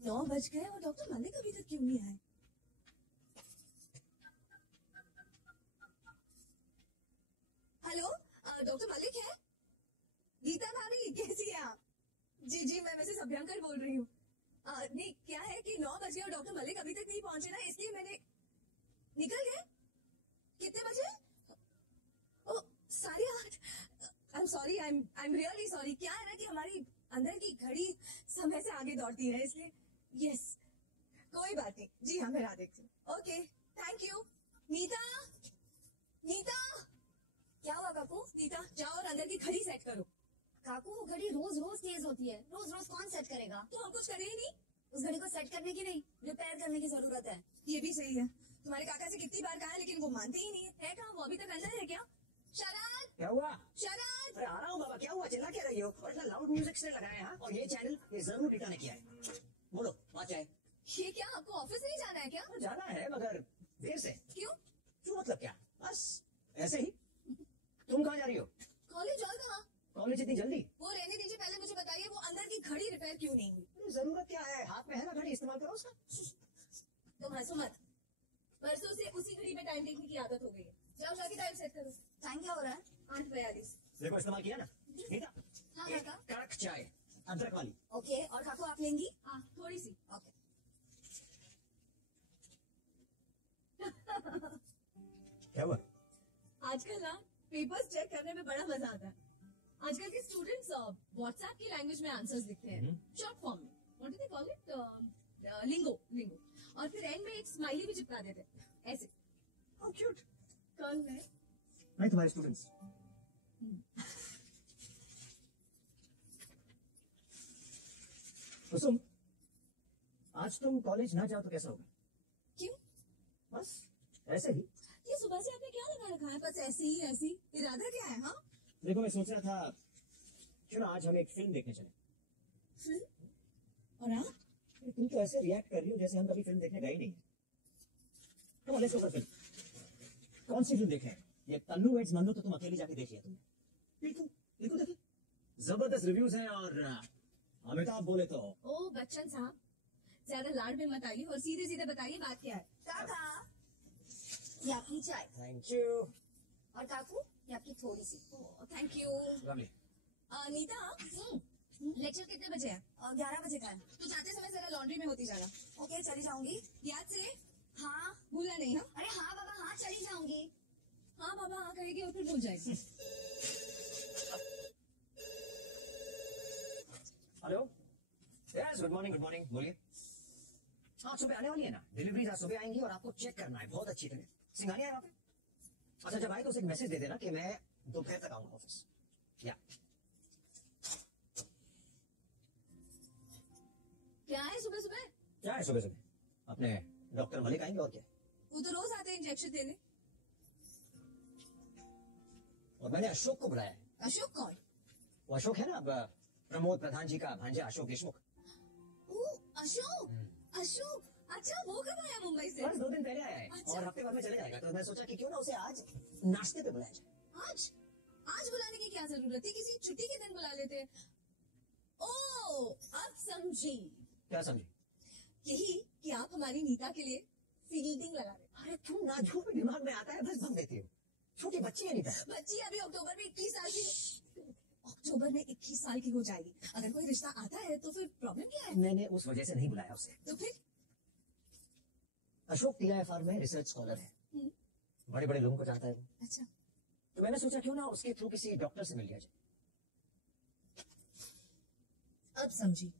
9 बज गए और डॉक्टर मलिक अभी तक क्यों नहीं आए? हेलो, डॉक्टर मलिक है? गीता भाभी कैसी हैं आप? जी जी, मैं मिसेस अभ्यंकर बोल रही हूँ। नहीं, क्या है कि 9 बजे और डॉक्टर मलिक अभी तक नहीं पहुंचे ना, इसलिए मैंने। निकल गए? कितने बजे? ओ, 8:30। I am sorry, I am really sorry. क्या है ना कि हमारी अंदर की घड़ी समय से आगे दौड़ती है, इसलिए। यस, कोई बात नहीं जी, हाँ मैं आ देखती हूँ। Okay, thank you. Nita, Nita. क्या हुआ काकू? नीता जाओ और अंदर की घड़ी सेट करो। काकू वो घड़ी रोज रोज तेज होती है, रोज रोज कौन सेट करेगा? तो हम कुछ करें ही नहीं। उस घड़ी को सेट करने की नहीं, रिपेयर करने की जरूरत है। ये भी सही है। तुम्हारे काका से कितनी बार कहा है, लेकिन वो मानते ही नहीं है। कहाँ? वो अभी तक अंदर है क्या? शरण, क्या हुआ? शरण। अरे आ रहा हूँ बाबा, क्या हुआ? चिल्ला क्या रही हो? और इतना लाउड म्यूजिक से लगाया है, और ये चैनल ये जरूर रीटा ने किया है। बोलो बात है। ये क्या, आपको ऑफिस नहीं जाना है क्या? जाना है मगर देर से। क्यों? क्यों मतलब क्या? बस ऐसे ही। तुम कहाँ जा रही हो? कॉलेज। और कहाँ? कॉलेज इतनी जल्दी? वो रहने दीजिए, पहले मुझे बताइए वो अंदर की घड़ी रिपेयर क्यों नहीं हुई? जरूरत क्या है, हाथ में है ना घड़ी, इस्तेमाल करो उसका। तुम हंसो मत। परसों से उसी घड़ी में टाइम देखने की आदत हो गई है। जाओ जाके टाइम सेट करो। टाइम क्या हो रहा है? 8:42। देखो इस्तेमाल किया ना। गीता, हाँ एक काका। कड़क चाय अदरक वाली। ओके, और काकू आप लेंगी? हाँ, थोड़ी सी। ओके। क्या हुआ? आजकल ना पेपर्स चेक करने में बड़ा मजा आता है। आजकल के स्टूडेंट्स व्हाट्सएप की लैंग्वेज में आंसर्स लिखते हैं, शॉर्ट फॉर्म में। What do they call it? Lingo. और फिर एंड में एक स्माइली भी चिपका देते हैं, ऐसे। How cute. कल मैं नहीं, तुम्हारे स्टूडेंट्स। कुसुम, आज तुम कॉलेज ना जाओ तो कैसा होगा? क्यों? बस ऐसे ही। ये सुबह से आपने क्या लगा रखा है? बस ऐसे ही ऐसी। इरादा क्या है? हाँ, देखो मैं सोच रहा था क्यों ना आज हम एक फिल्म देखने चले। फिल्म? और आप? तुम तो ऐसे रिएक्ट कर रही हो जैसे हम कभी फिल्म देखने गए नहीं। तुम लेट्स गो फॉर फिल्म। कौन सी फिल्म देखें? ये तन्नू वेड्स मन्नू तो तुम अकेली जाके देख लिया तुमने। देखो देखो, जबरदस्त रिव्यूज हैं, और अमिताभ बोले तो। ओ बच्चन साहब, ज्यादा लाड में मत आइए और सीधे सीधे बताइए बात क्या है। काका, ये आपकी चाय। Thank you. और काकू, ये आपकी थोड़ी सी। Thank you. Lovely. Neeta, lecture कितने बजे है? 11 बजे का है। तो जाते समय जरा लॉन्ड्री में होती जाना। ओके, चली जाऊंगी। याद से हाँ। भूलना नहीं। हाँ अरे हाँ बाबा, हाँ चली जाऊंगी। हाँ बाबा हाँ कहेगी और फिर भूल जाएगी। हेलो। यस, गुड मॉर्निंग, बोलिए। हाँ, सुबह आने वाली है ना, डिलीवरीज आज सुबह आएंगी और आपको चेक करना है बहुत अच्छी तरह। सिंघानिया है वहाँ पे? अच्छा, जब आए तो उसे एक मैसेज दे देना कि मैं दोपहर तक आऊंगा ऑफिस। या क्या है सुबह सुबह? क्या है सुबह सुबह? अपने डॉक्टर मलिक आएंगे और क्या। वो तो रोज आते हैं इंजेक्शन देने। और मैंने अशोक को बुलाया है। अशोक कौन? वो अशोक है ना, अब प्रमोद प्रधान जी का भांजा अशोक देशमुख। ओ अशोक। अशोक, अच्छा वो कब आया मुंबई से? बस 2 दिन पहले आया है। अच्छा। और हफ्ते भर में चले जाएगा, तो मैं सोचा कि क्यों ना उसे आज नाश्ते पे बुलाया जाए। आज? आज बुलाने की क्या जरूरत थी? किसी छुट्टी के दिन बुला लेते। ओ अब समझी। क्या समझी? यही कि आप हमारी नीता के लिए फील्डिंग लगा रहे। अरे क्यों ना, जो भी दिमाग में आता है बस भर देती हो। छोटी बच्ची है नहीं। बच्ची अभी अक्टूबर में 21 साल की। अक्टूबर में 21 साल की हो जाएगी। अगर कोई रिश्ता आता है तो फिर प्रॉब्लम क्या है? मैंने उस वजह से नहीं बुलाया उसे। तो फिर? अशोक TIFR में रिसर्च स्कॉलर है, बड़े बड़े लोगों को जानता है वो। अच्छा, तो मैंने सोचा क्यों ना उसके थ्रू किसी डॉक्टर से मिल लिया जाए। अब समझी।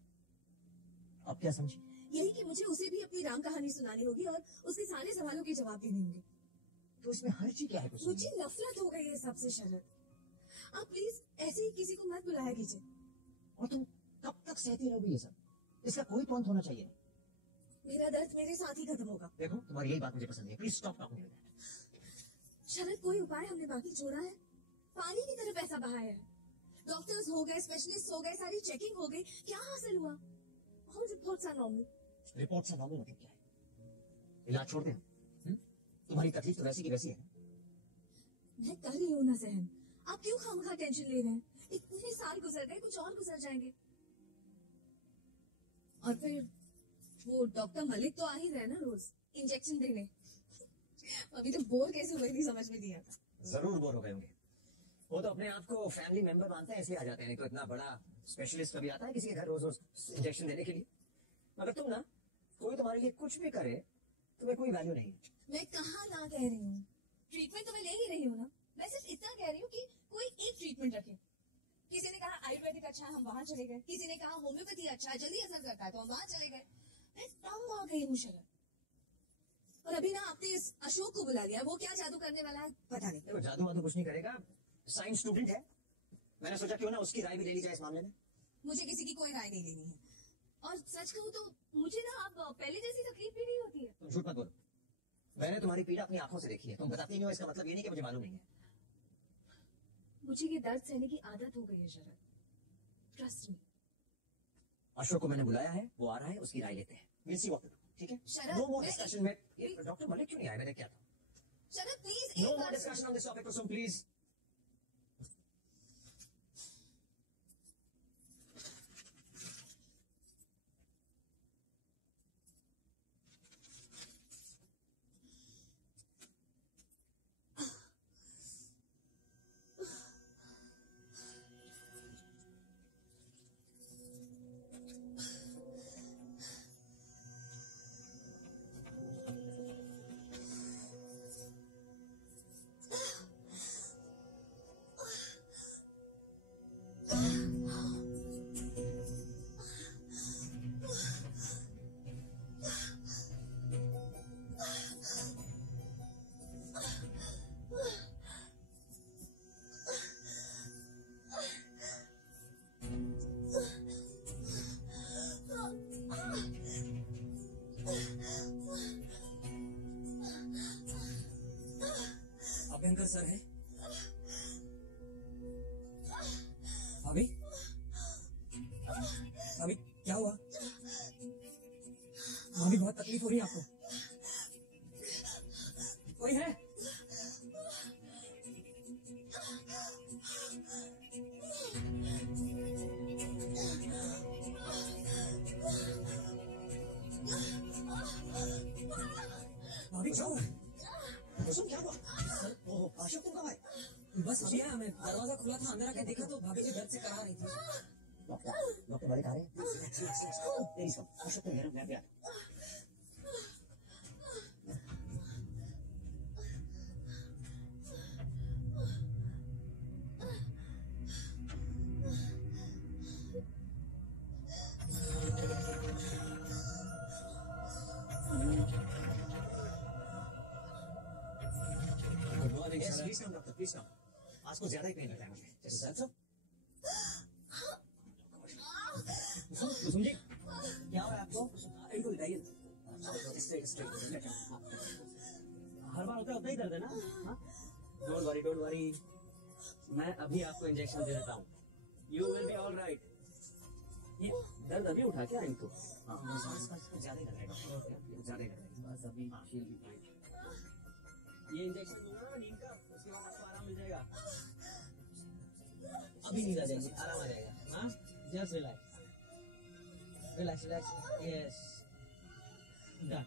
अब क्या समझी? यही कि मुझे उसे भी अपनी राम कहानी सुनानी होगी और उसके सारे सवालों के जवाब देने होंगे। तो इसमें हर्जी क्या है? कुछ मुझे नफरत हो गई है सबसे शरद। आप प्लीज ऐसे ही किसी को मत बुलाया कीजिए। और तुम कब तक सहती रहोगी ये सब? इसका कोई पॉइंट होना चाहिए। मेरा दर्द मेरे साथ ही खत्म होगा। देखो तुम्हारी यही बात मुझे पसंद है, please stop talking with that. Sharad, कोई उपाय हमने बाकी छोड़ा है? पानी की तरह पैसा बहाया है। डॉक्टर्स हो गए, स्पेशलिस्ट हो गए, सारी चेकिंग हो गई, क्या हासिल हुआ? All reports are normal. Report से नॉर्मल मतलब क्या है? इलाज छोड़ दे। तुम्हारी तकलीफ तो वैसी की वैसी है। मैं कर रही हूँ ना सहन। आप क्यों खामखा टेंशन ले रहे हैं? इतने साल गुजर गए, कुछ और गुजर जाएंगे। और फिर वो डॉक्टर मलिक तो आ ही रहे ना रोज इंजेक्शन देने। अभी तो बोर कैसे हुए नहीं समझ में नहीं आता। जरूर बोर हो गए होंगे। वो तो अपने आप को फैमिली मेंबर मानते हैं इसलिए आ जाते हैं, नहीं तो इतना बड़ा स्पेशलिस्ट कभी आता है किसी के घर रोज रोज इंजेक्शन देने के लिए? मगर तुम ना, कोई तुम्हारे लिए कुछ भी करे तुम्हें कोई वैल्यू नहीं है। मैं कहाँ ना कह रही हूँ, ट्रीटमेंट तो मैं ले ही रही हूँ ना। मैं सिर्फ इतना कह रही हूँ कि कोई एक ट्रीटमेंट रखे। किसी ने कहा आयुर्वेदिक अच्छा है, हम वहां चले गए। किसी ने कहा होम्योपैथी अच्छा है, जल्दी असर करता है, तो हम वहां चले गए। मैं तंग आ गई हूँ शरद। और अभी ना आपने इस अशोक को बुला लिया, वो क्या जादू करने वाला है पता नहीं। देखो जादू वादू कुछ नहीं करेगा, साइंस स्टूडेंट है। मैंने सोचा क्यों ना उसकी राय भी ले ली जाए इस मामले में। मुझे किसी की कोई राय नहीं लेनी है। और सच कहूँ तो मुझे ना अब पहले जैसी तकलीफ भी नहीं होती है। तुम झूठ मत बोलो, मैंने तुम्हारी पीड़ा अपनी आंखों से देखी है। तुम बताती नहीं हो इसका मतलब ये नहीं कि मुझे मालूम नहीं है। मुझे ये दर्द सहने की आदत हो गई है शरद, ट्रस्ट मी। अशोक को मैंने बुलाया है, वो आ रहा है, उसकी राय लेते हैं। Will see what to do, ठीक है? शरद, नो मोर मैं- डिस्कशन में। डॉक्टर मलिक क्यों नहीं आए? मैंने क्या था? शरद प्लीज नो एक मोर बार discussion on this topic Kusum, please. Abhyankar sir है अभी? अभी क्या हुआ? अभी बहुत तकलीफ हो रही है आपको? कोई है? अभी क्या हुआ? कुसुम क्या हुआ? सर, ओह अशोक तुम कब आए? बस अभी आया मैं। दरवाजा खुला था, अंदर आके देखा तो भाभी जी दर्द से करा रही थी। डॉक्टर मलिक आ रहे हैं। Please come. अशोक तुम मेरा, मैं भी आता हूं। Good morning Yes, sir. please come, doctor, please come. आज कुछ ज्यादा ही पेन लग रहा है मुझे। Just that's all. Kusum ji, क्या हुआ आपको? इनको बताइए। Straight, straight. हर बार होता है उतना ही दर्द है ना? डोंट वरी, मैं अभी आपको इंजेक्शन दे देता हूँ। You will be all right. ये दर्द अभी उठा क्या इनको? हाँ, सांस कुछ ज्यादा ही लग रहा है डॉक्टर, कुछ ज्यादा ही लग रहा है। बस अभी she'll be fine। ये इंजेक्शन दूंगा ना नीम का, उसके बाद आपको आराम मिल जाएगा। अभी नींद आ जाएगी, आराम आ जाएगा। हाँ, just relax relax relax. Yes, done.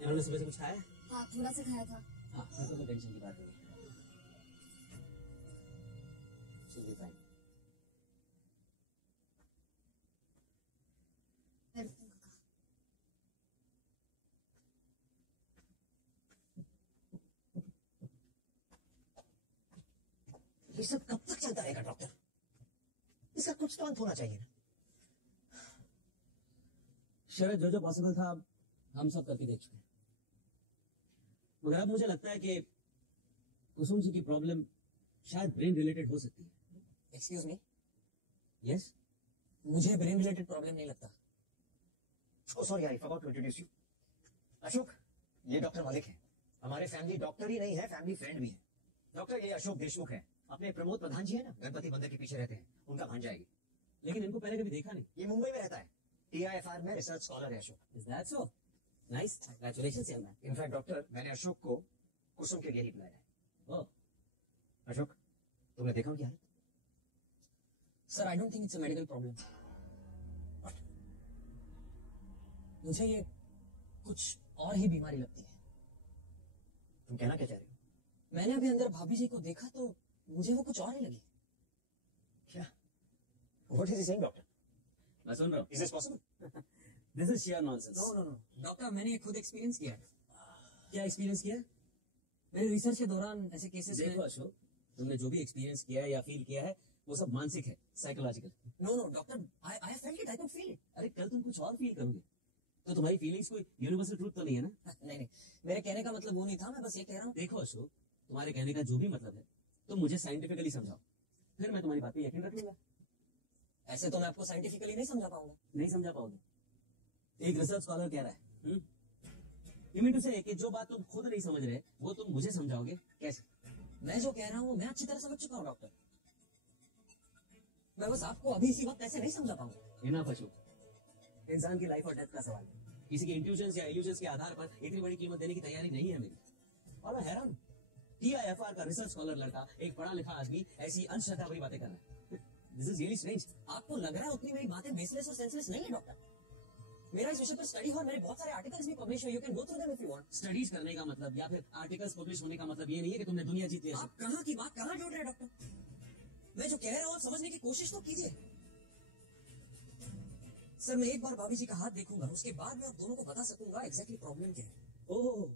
इन्होंने सुबह से कुछ खाया? हाँ थोड़ा सा खाया था। हाँ, मेरे को तो टेंशन की बात नहीं। she'll be fine। ये सब कब तक चलता रहेगा डॉक्टर? इसका कुछ तो अंत होना चाहिए ना। शरद, जो जो पॉसिबल था हम सब करके देख चुके हैं, मगर अब मुझे लगता है कि कुसुम जी की प्रॉब्लम शायद ब्रेन रिलेटेड हो सकती है। Excuse me, yes? मुझे ब्रेन रिलेटेड प्रॉब्लम नहीं लगता। Oh sorry, I forgot to introduce you. Ashok, ये डॉक्टर मलिक है। हमारे फैमिली डॉक्टर ही नहीं है, फैमिली फ्रेंड भी है। डॉक्टर, ये अशोक देशमुख है। अपने प्रमोद प्रधान जी है ना, गणपति मंदिर के पीछे रहते हैं, उनका भांजा है ये। लेकिन इनको पहले कभी देखा नहीं। ये मुंबई में रहता है, TIFR में रिसर्च स्कॉलर है Ashok. Is that so? Nice, congratulations your man. In fact doctor, मैंने अशोक को कुसुम के लिए ही बुलाया है। ओह, अशोक, तुमने देखा उनकी हालत? Sir I don't think it's a medical problem. मुझे ये कुछ और ही बीमारी लगती है। तुम कहना क्या चाह रहे हो? मैंने अभी अंदर भाभी जी को देखा तो मुझे वो कुछ और ही लगी। क्या? What is he saying, doctor? मैं सुन रहा हूँ। Is this possible? This is sheer nonsense. No doctor, मैंने ये खुद एक्सपीरियंस किया है। क्या एक्सपीरियंस किया? मेरे रिसर्च के दौरान ऐसे केसेस देखो में। अशोक, तुमने जो भी एक्सपीरियंस किया है या फील किया है वो सब मानसिक है, psychological. No doctor, I felt it, I could feel it. अरे कल तुम कुछ और फील करोगे तो तुम्हारी फीलिंग्स कोई यूनिवर्सल ट्रूथ तो नहीं है ना। नहीं, मेरे कहने का मतलब वो नहीं था, मैं बस ये कह रहा हूँ। देखो अशोक, तुम्हारे कहने का जो भी मतलब है तुम मुझे साइंटिफिकली समझाओ, फिर मैं तुम्हारी बात पे यकीन रख लूंगा। ऐसे तो मैं आपको साइंटिफिकली नहीं समझा पाऊंगा। नहीं समझा पाओगे? एक रिसर्च स्कॉलर कह रहा है, यू मीन टू से कि जो बात तुम खुद नहीं समझ रहे वो तुम मुझे समझाओगे कैसे? मैं जो कह रहा हूँ मैं अच्छी तरह समझ चुका हूँ डॉक्टर। मैं बस आपको अभी इसी वक्त ऐसे नहीं समझा पाऊंगा। इनाफ अशोक, इंसान की लाइफ और डेथ का सवाल है। किसी के इंट्यूशंस या इल्यूशंस के आधार पर इतनी बड़ी कीमत देने की तैयारी नहीं है मेरी। और मैं हैरान हूं, TIFR का रिसर्च स्कॉलर लड़का, एक पढ़ा लिखा आदमी ऐसी अंधश्रद्धा भरी बातें कर रहा है। This is really strange. आपको लग रहा है उतनी मेरी बातें बेसलेस और सेंसलेस नहीं है डॉक्टर। मेरा इस विषय पर स्टडी है और मेरे बहुत सारे आर्टिकल्स भी पब्लिश हुए। You can go through them if you want. Studies करने का मतलब या फिर आर्टिकल्स पब्लिश होने का मतलब ये नहीं है कि तुमने दुनिया जीत लिया। आप कहाँ की बात कहाँ जोड़ रहे हैं डॉक्टर? मैं जो कह रहा हूँ आप समझने की कोशिश तो कीजिए। सर, मैं एक बार भाभी जी का हाथ देखूंगा, उसके बाद मैं आप दोनों को बता सकूंगा एग्जैक्टली प्रॉब्लम क्या है। ओह,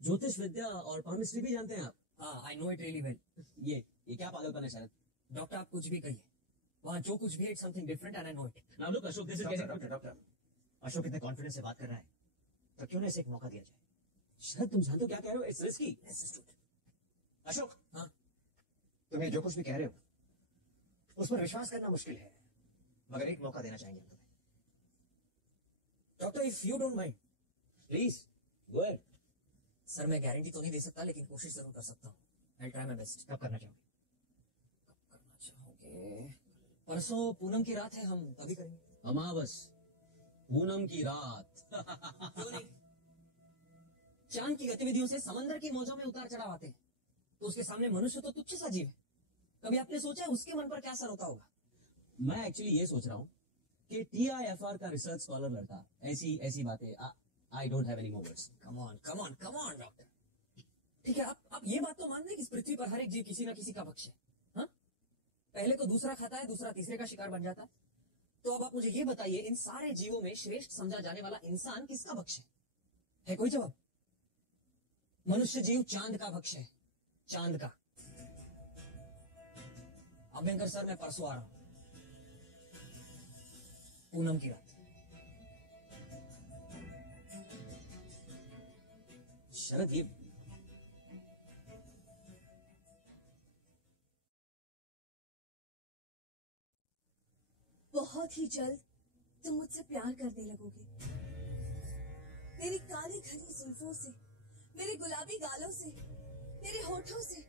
ज्योतिष विद्या और पामिस्ट्री भी जानते हैं आप? हाँ, I know it really well. ये क्या पागलपन है शायद। डॉक्टर, आप कुछ भी कहिए, वहाँ जो कुछ भी है it's something different and I know it. Now look Ashok, this is doctor, Ashok इतने कॉन्फिडेंस से बात कर रहा है तो क्यों ना इसे एक मौका दिया जाए? शायद तुम जानते हो क्या कह रहे हो, इट्स रिस्की। अशोक, हाँ, तुम ये जो कुछ भी कह रहे हो उस पर विश्वास करना मुश्किल है, मगर एक मौका देना चाहेंगे हम तुम्हें। Doctor if you don't mind. Please go ahead. Sir, मैं गारंटी तो नहीं दे सकता लेकिन कोशिश जरूर कर सकता हूँ। I try my best. कब करना चाहोगे? करना चाहोगे? परसों पूनम की रात है, हम तभी करेंगे। अमावस, पूनम की रात। क्यों नहीं? चांद की गतिविधियों से समंदर की मौजों में उतार चढ़ाव आते हैं, तो उसके सामने मनुष्य तो तुच्छ सा जीव है। कभी आपने सोचा है उसके मन पर क्या असर होता होगा? मैं एक्चुअली ये सोच रहा हूँ कि TIFR का रिसर्च स्कॉलर लड़का ऐसी बातें, I don't have any more words. Come on doctor. ठीक है, आप ये बात तो मान रहे हैं कि इस पृथ्वी पर हर एक जीव किसी ना किसी का भक्ष है। हाँ? पहले को दूसरा खाता है, दूसरा तीसरे का शिकार बन जाता है। तो अब आप मुझे ये बताइए, इन सारे जीवों में श्रेष्ठ समझा जाने वाला इंसान किसका भक्ष है कोई जवाब? मनुष्य जीव चांद का भक्ष है, चांद का। अभ्यंकर सर, मैं परसों आ रहा हूं, पूनम की रात। शरद, ये बहुत ही जल्द तुम मुझसे प्यार करने लगोगे। मेरी काली घनी जुल्फों से, मेरे गुलाबी गालों से, मेरे होठों से,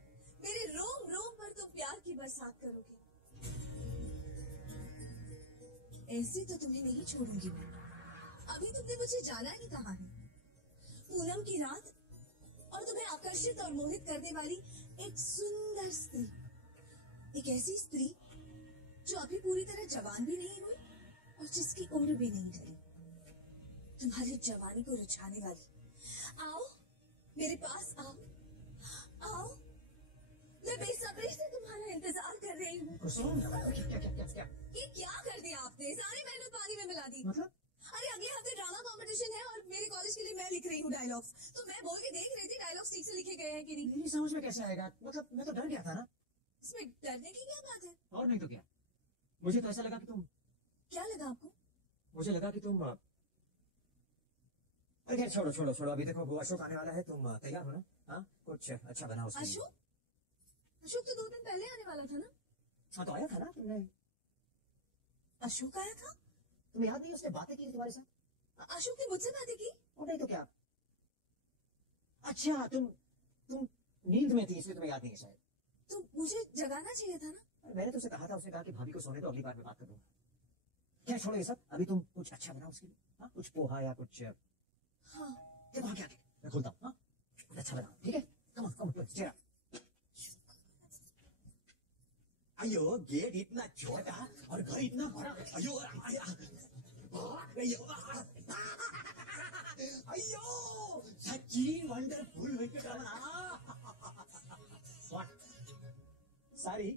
मेरे रोम रोम पर तुम प्यार की बरसात करोगे। ऐसे तो तुम्हें नहीं छोड़ूंगी मैं। अभी तुमने मुझे जाना ही कहा है। पूनम की रात और तुम्हें आकर्षित और मोहित करने वाली एक सुंदर स्त्री, एक ऐसी स्त्री जो अभी पूरी तरह जवान भी नहीं हुई और जिसकी उम्र भी नहीं ढली, तुम्हारी जवानी को रुझाने वाली। आओ मेरे पास, आओ, मैं बेसब्री से तुम्हारा इंतजार कर रही हूँ। क्या? ये क्या कर दिया आपने? सारी मेहनत पानी में मिला दी। मतलब? अरे अगले हफ्ते ड्रामा कंपटीशन है और मेरे कॉलेज के लिए मैं लिख रही हूँ डायलॉग्स, तो मैं बोल के देख रही थी डायलॉग्स ठीक से लिखे गए हैं कि नहीं। मेरी समझ में कैसे आएगा? मतलब मैं तो डर गया था ना। इसमें डरने की क्या बात है? और नहीं तो क्या, मुझे तो ऐसा लगा कि तुम, क्या लगा आपको? मुझे लगा कि तुम, अरे छोड़ो, अभी देखो वो अशोक आने वाला है, तुम तैयार हो ना? हाँ, कुछ अच्छा बनाओ उसके लिए। अशोक तो 2 दिन पहले आने वाला था ना। हाँ तो आया था ना तुमने, अशोक आया था? तुम्हें याद नहीं उसने बातें की थी तुम्हारे साथ? अशोक ने मुझसे बातें की? और नहीं तो क्या। अच्छा, तुम नींद में थी इसलिए तुम्हें याद नहीं है शायद। तो मुझे जगाना चाहिए था ना। मैंने तो उसे कहा था, उसने कहा कि भाभी को सोने दो, अगली बार मैं बात करूंगा। क्या छोड़ो ये सब, अभी तुम कुछ अच्छा बनाओ उसके लिए। हाँ, कुछ पोहा या कुछ, हाँ, देखो हाँ क्या मैं खोलता हूँ। हाँ, कुछ अच्छा बनाओ, ठीक है? कम चेहरा। अयो, गेट इतना छोटा और घर इतना बड़ा। अयो, अयो सच्ची वंडरफुल वेंकटरमण सॉरी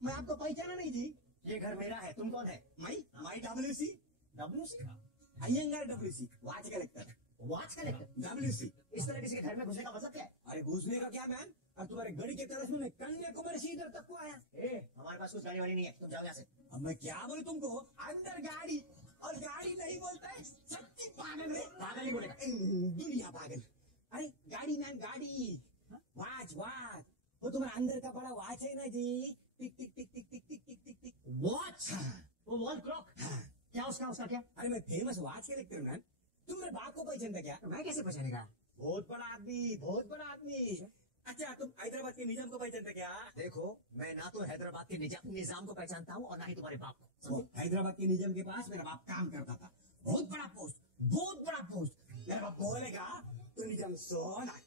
मैं आपको पहचाना नहीं जी। ये घर मेरा है, तुम कौन है? My WC Iyengar WC watch collector. Watch collector? WC इस तरह किसी के घर में घुसने का मतलब क्या है? अरे घुसने का क्या मैम, अब तुम्हारे गड़ी के तरफ में कन्याकुमारी से इधर तक को आया। हमारे पास कुछ गाड़ी वाड़ी नहीं है, तुम जाओ यहाँ से। अब मैं क्या बोलूं तुमको, अंदर गाड़ी और गाड़ी नहीं बोलता है, सच्ची पागल है। पागल नहीं बोलेगा। दुनिया पागल। अरे गाड़ी मैम गाड़ी, वाच वाच, वो तुम्हारा अंदर का बड़ा वाच है ना जी, टिक टिक टिक टिक टिक टिक टिक टिक टिक। वॉच? वो वॉल क्लॉक? क्या उसका क्या? अरे मैं फेमस वाच कलेक्टर मैम, तुम मेरे बाप को पहचानता क्या? मैं कैसे पहचानेगा? बहुत बड़ा आदमी, बहुत बड़ा आदमी। अच्छा तुम हैदराबाद के निजाम को पहचानता क्या? देखो, मैं ना तो हैदराबाद के निजाम को पहचानता हूँ और ना ही तुम्हारे बाप को। वो हैदराबाद के निजाम के पास मेरा बाप काम करता था, बहुत बड़ा पोस्ट, बहुत बड़ा पोस्ट। मेरा बाप बोलेगा तो निजाम सोना,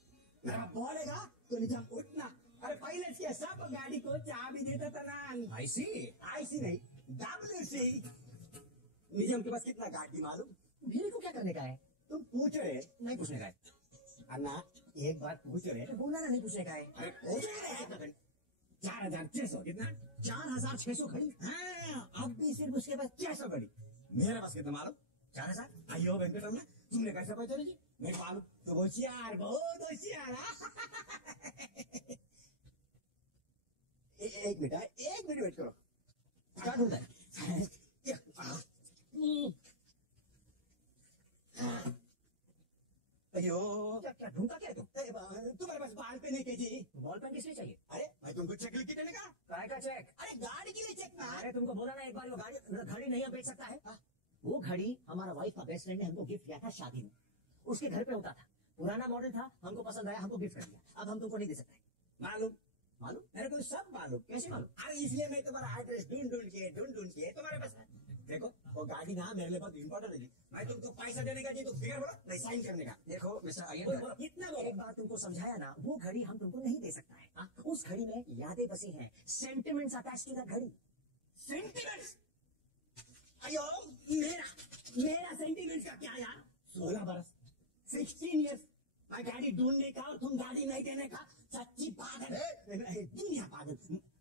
मेरा बाप बोलेगा तो निजाम उठना। अरे पहले से सब गाड़ी को चाबी देता था ना। ऐसी? ऐसी नहीं, डब्ल्यूसी। निजाम के पास कितना गाड़ी मालूम? मेरे को क्या करने का है? तुम पूछ रहे नहीं पूछने का है। अन्ना, एक बार पूछ रहे। बोला ना नहीं पूछने का है। अरे पूछ रहे कितना खड़ी? 4600 कितना? 4600 खड़ी? हाँ, अब भी सिर्फ उसके पास 600 खड़ी। मेरे पास कितना मालूम? 4000? अयो वेंकटरमण, तुमने कैसे पहचानी जी? मैं मालूम तो होशियार, बहुत होशियार। एक मिनट वेट करो। क्या ढूंढता है? अयो क्या ढूंढता क्या है तुम? तुम्हारे पास बाल पे नहीं के जी? बॉल पेन किस लिए चाहिए? अरे मैं तुमको चेक लिख के देने का। काय का चेक? अरे गाड़ी के लिए चेक ना। अरे तुमको बोला ना एक बार, वो घड़ी नहीं बेच सकता है। वो घड़ी हमारा वाइफ का बेस्ट फ्रेंड ने हमको गिफ्ट किया था शादी में, उसके घर पे होता था, पुराना मॉडल था, हमको पसंद आया, हमको गिफ्ट कर दिया। अब हम तुमको नहीं दे सकते। मालूम? मालूम? मेरे को सब मालूम। कैसे मालूम? अरे इसलिए मैं तुम्हारा एड्रेस ढूंढ ढूंढ के तुम्हारे पास। देखो वो गाड़ी ना मेरे लिए बहुत इंपॉर्टेंट है जी। मैं तुमको पैसा देने का जी तो फिगर बोलो, मैं साइन करने का। देखो मिस्टर बोलो, कितना बोलो? एक बार तुमको समझाया ना, वो घड़ी हम तुमको नहीं दे सकता है। उस घड़ी में यादें बसी हैं, सेंटिमेंट्स अटैच टू द घड़ी। सेंटिमेंट्स? अयो मेरा सेंटिमेंट्स का क्या यार? 16 बरस, 16 ईयर्स, मैं गाड़ी ढूंढने का और तुम गाड़ी नहीं देने का। सच्ची पागल है, दुनिया पागल।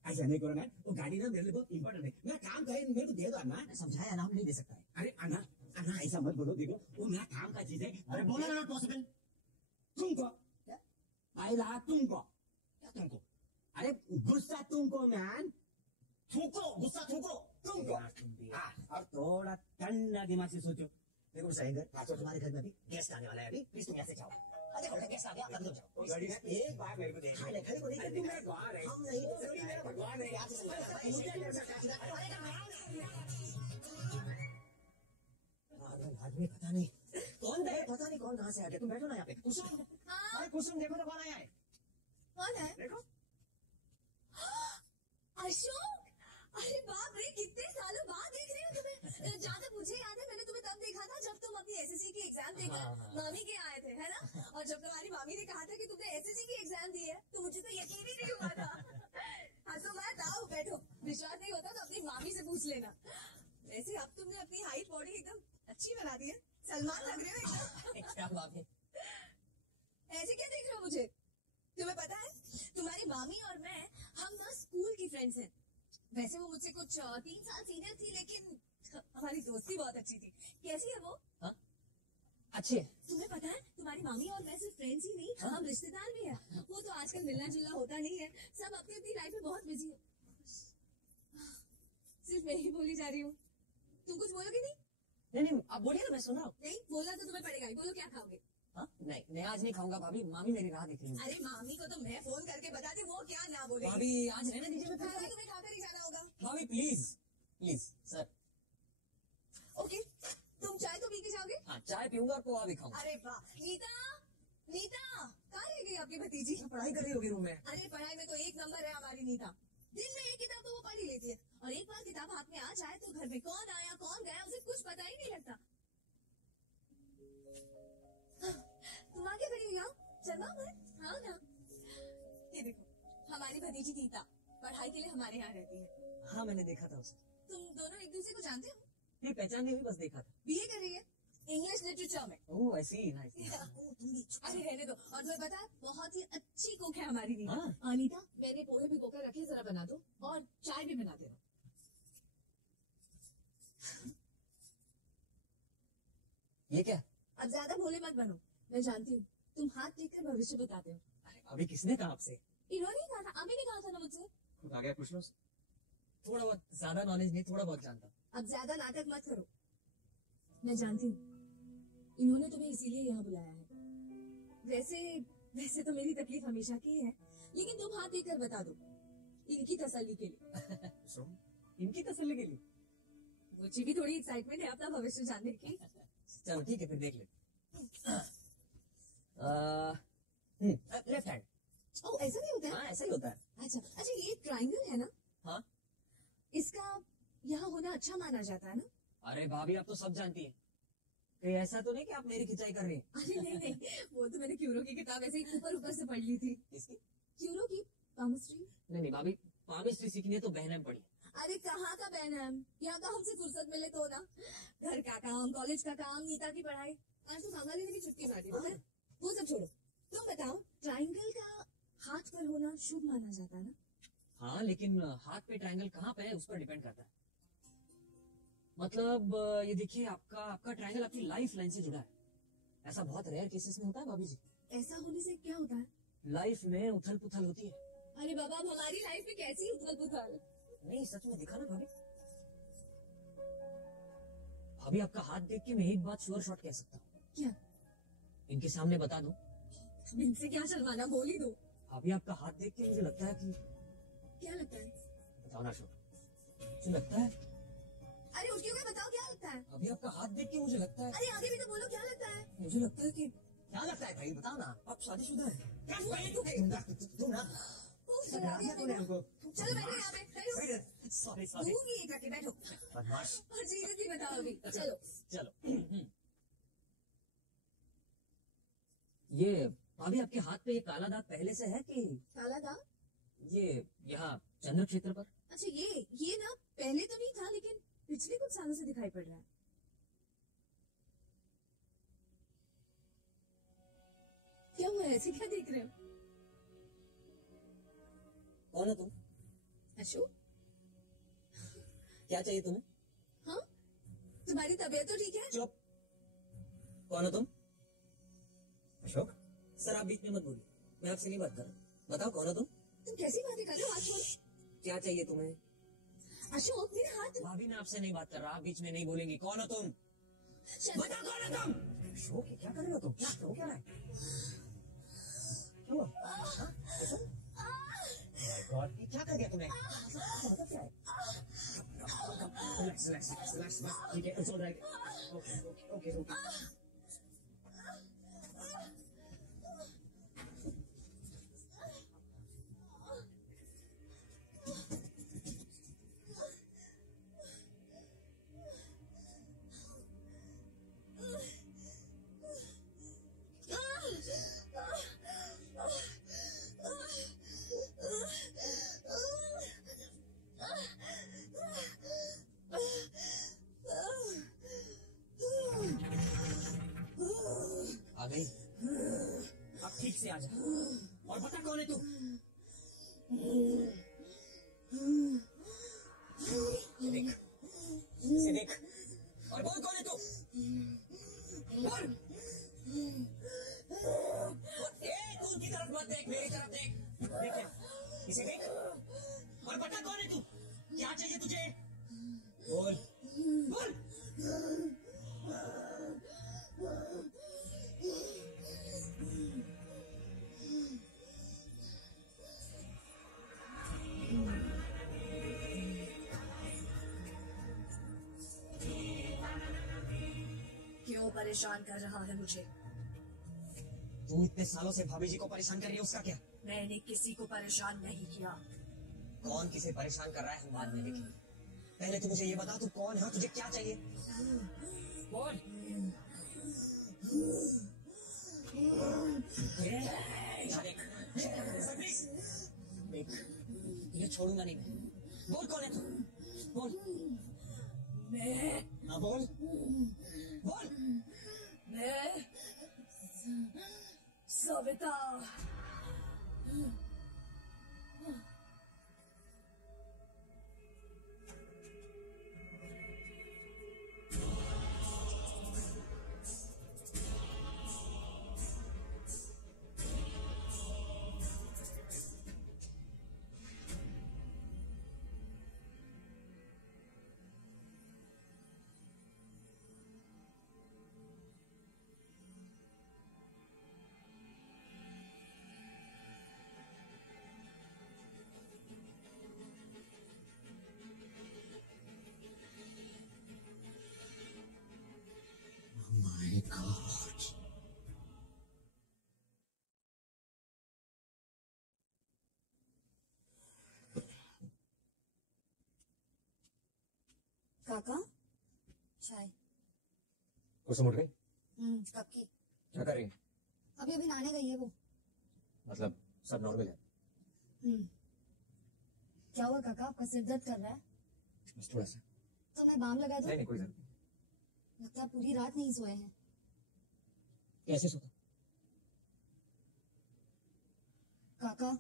ऐसा नहीं करो ना, वो गाड़ी ना मेरे लिए बहुत इंपॉर्टेंट है। मेरा काम करे, मेरे को दे दो ना। समझाया ना, हम नहीं दे सकता है। अरे अन्ना ऐसा मत बोलो, देखो वो मेरा काम का चीज है। अरे बोला ना, नॉट पॉसिबल। तुमको पहला तुमको क्या तुमको? अरे गुस्सा तुमको मैन, थूको गुस्सा थूको तुमको। यार तुम भी। और थोड़ा ठंडा दिमाग से सोचो। देखो सहेंद्र, तो तुम्हारे घर में अभी गेस्ट आने वाला है, अभी प्लीज तुम यहाँ से जाओ। अरे देखो गेस्ट आ गया, अभी तुम जाओ। घड़ी ना एक बार मेरे को दे। हाँ, घड़ी को नहीं अरे करनी। तुम मेरा भगवान है। हम नहीं दे सकते। घड़ी मेरा भगवान है। यहाँ से समझा। मुझे नहीं सकता। आदमी पता नहीं कौन है, पता नहीं कौन कहाँ से आ गया। तुम बैठो ना यहाँ पे। कुसुम, हाँ अरे कुसुम देखो तो कौन आया है? कौन है? देखो अशोक, अरे बाप रे, कितने सालों बाद देख रही हूँ तुम्हें। जहाँ तक मुझे याद है, मैंने तुम्हें तब देखा था जब तुम अपनी एसएससी की एग्जाम देकर मामी के आए थे, है ना? और जब तुम्हारी मामी ने कहा था कि तुमने एसएससी की एग्जाम दी है, तो मुझे तो यकीन ही नहीं हुआ था। हाँ तो मैं आओ बैठो, विश्वास नहीं होता तो अपनी मामी से पूछ लेना। वैसे अब तुमने अपनी हाइट बॉडी एकदम अच्छी बना दी है, सलमान लग रहे हो एकदम। क्या बात है? ऐसे क्या देख रहे हो मुझे? तुम्हें पता है, तुम्हारी मामी और मैं, हम ना स्कूल की फ्रेंड्स हैं। वैसे वो मुझसे कुछ 3 साल सीनियर थी, लेकिन हमारी दोस्ती बहुत अच्छी थी। कैसी है वो? अच्छी है। तुम्हें पता है, तुम्हारी मामी और मैं सिर्फ फ्रेंड्स ही नहीं, हम रिश्तेदार भी हैं। वो तो आजकल मिलना जुलना होता नहीं है, सब अपनी अपनी लाइफ में बहुत बिजी है। सिर्फ मैं ही बोली जा रही हूँ, तुम कुछ बोलोगे नहीं? नहीं, आप बोलिए ना, मैं सुन रहा हूँ। नहीं बोला तो तुम्हें पड़ेगा ही। बोलो क्या खाओगे? नहीं, आज नहीं खाऊंगा भाभी, मामी मेरी राह देख रही है। अरे मामी को तो मैं फोन करके बताती, वो क्या ना बोले। भाभी आज रहने दीजिए, मैं खाना तुम्हें खाकर ही जाना होगा। भाभी प्लीज प्लीज सर। ओके, तुम चाय तो पी के जाओगे? हाँ, चाय पीऊंगा और पोहा भी खाऊंगा। अरे वाह, नीता कहाँ रह गई आपकी भतीजी? पढ़ाई कर रही होगी रूम में। अरे पढ़ाई में तो एक नंबर है हमारी नीता। दिन में एक किताब तो वो पढ़ ही लेती है, और एक बार किताब हाथ में आ जाए तो घर में कौन आया कौन गया उसे कुछ पता ही नहीं लगता। तुम आगे खड़ी हुई, आओ शर्मा मत, हाँ ना। ये देखो, हमारी भतीजी नीता पढ़ाई के लिए हमारे यहाँ रहती है। हाँ, मैंने देखा था उसे। तुम दोनों एक दूसरे को जानते हो? नहीं, पहचान नहीं हुई, बस देखा था। बीए कर रही है, इंग्लिश लिटरेचर में। ओह आई सी, नाइस। अरे रहने दो। और तुम्हें पता है बहुत ही अच्छी कुक है हमारी नीता। हाँ। अनीता मैंने पोहे भिगो कर रखे, जरा बना दो और चाय भी बना देना। ये क्या? अब ज्यादा भोले मत बनो, मैं जानती हूँ तुम हाथ देखकर भविष्य बताते हो। अरे अभी किसने कहा आपसे? इन्होंने ही कहा था, अभी ने कहा था ना मुझसे। आ गया, पूछ लो उससे। थोड़ा बहुत, ज्यादा नॉलेज नहीं, थोड़ा बहुत जानता हूँ। अब ज्यादा नाटक मत करो, मैं जानती हूँ इन्होंने तुम्हें इसीलिए यहाँ बुलाया है। वैसे वैसे तो मेरी तकलीफ हमेशा की है, लेकिन तुम हाथ देकर बता दो, इनकी तसल्ली के लिए। इनकी तसल्ली के लिए? मुझे भी थोड़ी एक्साइटमेंट है अपना भविष्य जानने की। चलो ठीक है, फिर देख ले। Left hand. ओ ऐसा भी होता है? हाँ ऐसा ही होता है। अच्छा अच्छा, ये ट्रायंगल है ना? हाँ। इसका यहाँ होना अच्छा माना जाता है ना? अरे भाभी आप तो सब जानती हैं। कहीं ऐसा तो नहीं कि आप मेरी खिंचाई कर रही हैं? अरे नहीं नहीं, वो तो मैंने क्यूरो की किताब ऐसे ही ऊपर ऊपर से पढ़ ली थी। किसकी? क्यूरो की पामिस्ट्री। नहीं नहीं भाभी, पामिस्ट्री सीखनी है तो बहने में पड़ी। अरे कहाँ का बैनम, यहाँ तो हमसे फुर्सत मिले तो ना। घर का काम, कॉलेज का काम, नीता की पढ़ाई। आज तो सांगा लेने की छुट्टी मारी है। वो सब छोड़ो, तुम बताओ ट्रायंगल का हाथ पर होना शुभ माना जाता है ना? हाँ लेकिन हाथ पे ट्रायंगल कहाँ पे है उस पर डिपेंड करता है। मतलब ये देखिए, आपका आपका ट्रायंगल आपकी लाइफ लाइन से जुड़ा है। ऐसा बहुत रेयर केसेस में होता है भाभी जी। ऐसा होने से क्या होता है? लाइफ में उथल पुथल होती है। अरे बाबा, अब हमारी लाइफ में कैसी उथल पुथल? नहीं सच में, दिखा ना भाभी। भाभी आपका हाथ देख के मैं एक बात श्योर शॉट कह सकता हूँ। क्या? इनके सामने बता दूं? इनसे क्या शर्माना, बोल ही दो। भाभी आपका हाथ देख के मुझे लगता है कि, क्या लगता है? बताओ ना शो, मुझे लगता है। अरे उठ क्यों गए, बताओ क्या लगता है? अभी आपका हाथ देख के मुझे लगता है। अरे आगे भी तो बोलो, क्या लगता है? मुझे लगता है कि, क्या लगता है भाई बताओ ना, आप शादीशुदा हैं? तुम ना उफ, डरा दिया तूने हमको। चलो बैठो यहाँ पे, बैठो। Sorry sorry. दूंगी एक आके, बैठो। बदमाश। और सीरियसली बताओ अभी, चलो। चलो। ये भाभी आपके हाथ पे ये काला दाग पहले से है कि काला दाग? ये यहाँ चंद्र क्षेत्र पर? अच्छा ये ना पहले तो नहीं था, लेकिन पिछले कुछ सालों से दिखाई पड़ रहा है। क्या हुआ, ऐसे क्या देख रहे हो? कौन हो तुम? अशोक? क्या चाहिए तुम्हें? हाँ, तुम्हारी तबीयत तो ठीक है? चुप। कौन हो तुम? अशोक, सर आप बीच में मत बोलिए, मैं आपसे नहीं बात कर रहा। बताओ कौन हो तुम? तुम कैसी बातें कर रहे हो, हाथ छोड़ो। क्या चाहिए तुम्हें? अशोक मेरे हाथ। भाभी मैं आपसे नहीं बात कर रहा, आप बीच में नहीं बोलेंगी। कौन हो तुम? बताओ कौन हो तुम? अशोक ये क्या कर रहे हो तुम? क्या हो क्या रहा है? क्या हुआ? हाँ? कैसा? गॉड, ये क्या कर दिया तुमने? मतलब क्या है? Relax, relax, relax, relax. ठीक है, it's all right. Okay. आ गई? अब ठीक से आ जा और बता कौन है तू? देख, इसे देख और बोल कौन है तू? बोल। तू उनकी तरफ मत देख, मेरी तरफ देख। देख इसे देख और बता कौन है तू? क्या चाहिए तुझे? बोल बोल। क्यों परेशान कर रहा है मुझे? तू इतने सालों से भाभी जी को परेशान कर रही है, उसका क्या? मैंने किसी को परेशान नहीं किया। कौन किसे परेशान कर रहा है हम बाद में देखेंगे। पहले तू मुझे ये बता तू कौन है, तुझे क्या चाहिए? बोल। देख, ये छोड़ूंगा नहीं मैं। बोल कौन है तू? बोल। हाँ बोल बोल। काका। My God. काका चाय। कुसुम उठ गई? कब की? क्या कर रही है? अभी अभी नहाने गई है वो। मतलब सब नॉर्मल है? क्या हुआ काका, आपका सिर दर्द कर रहा है? बस थोड़ा सा। तो मैं बाम लगा दूं? नहीं कोई जरूरत नहीं। लगता है पूरी रात नहीं सोए हैं। कैसे सोता? काका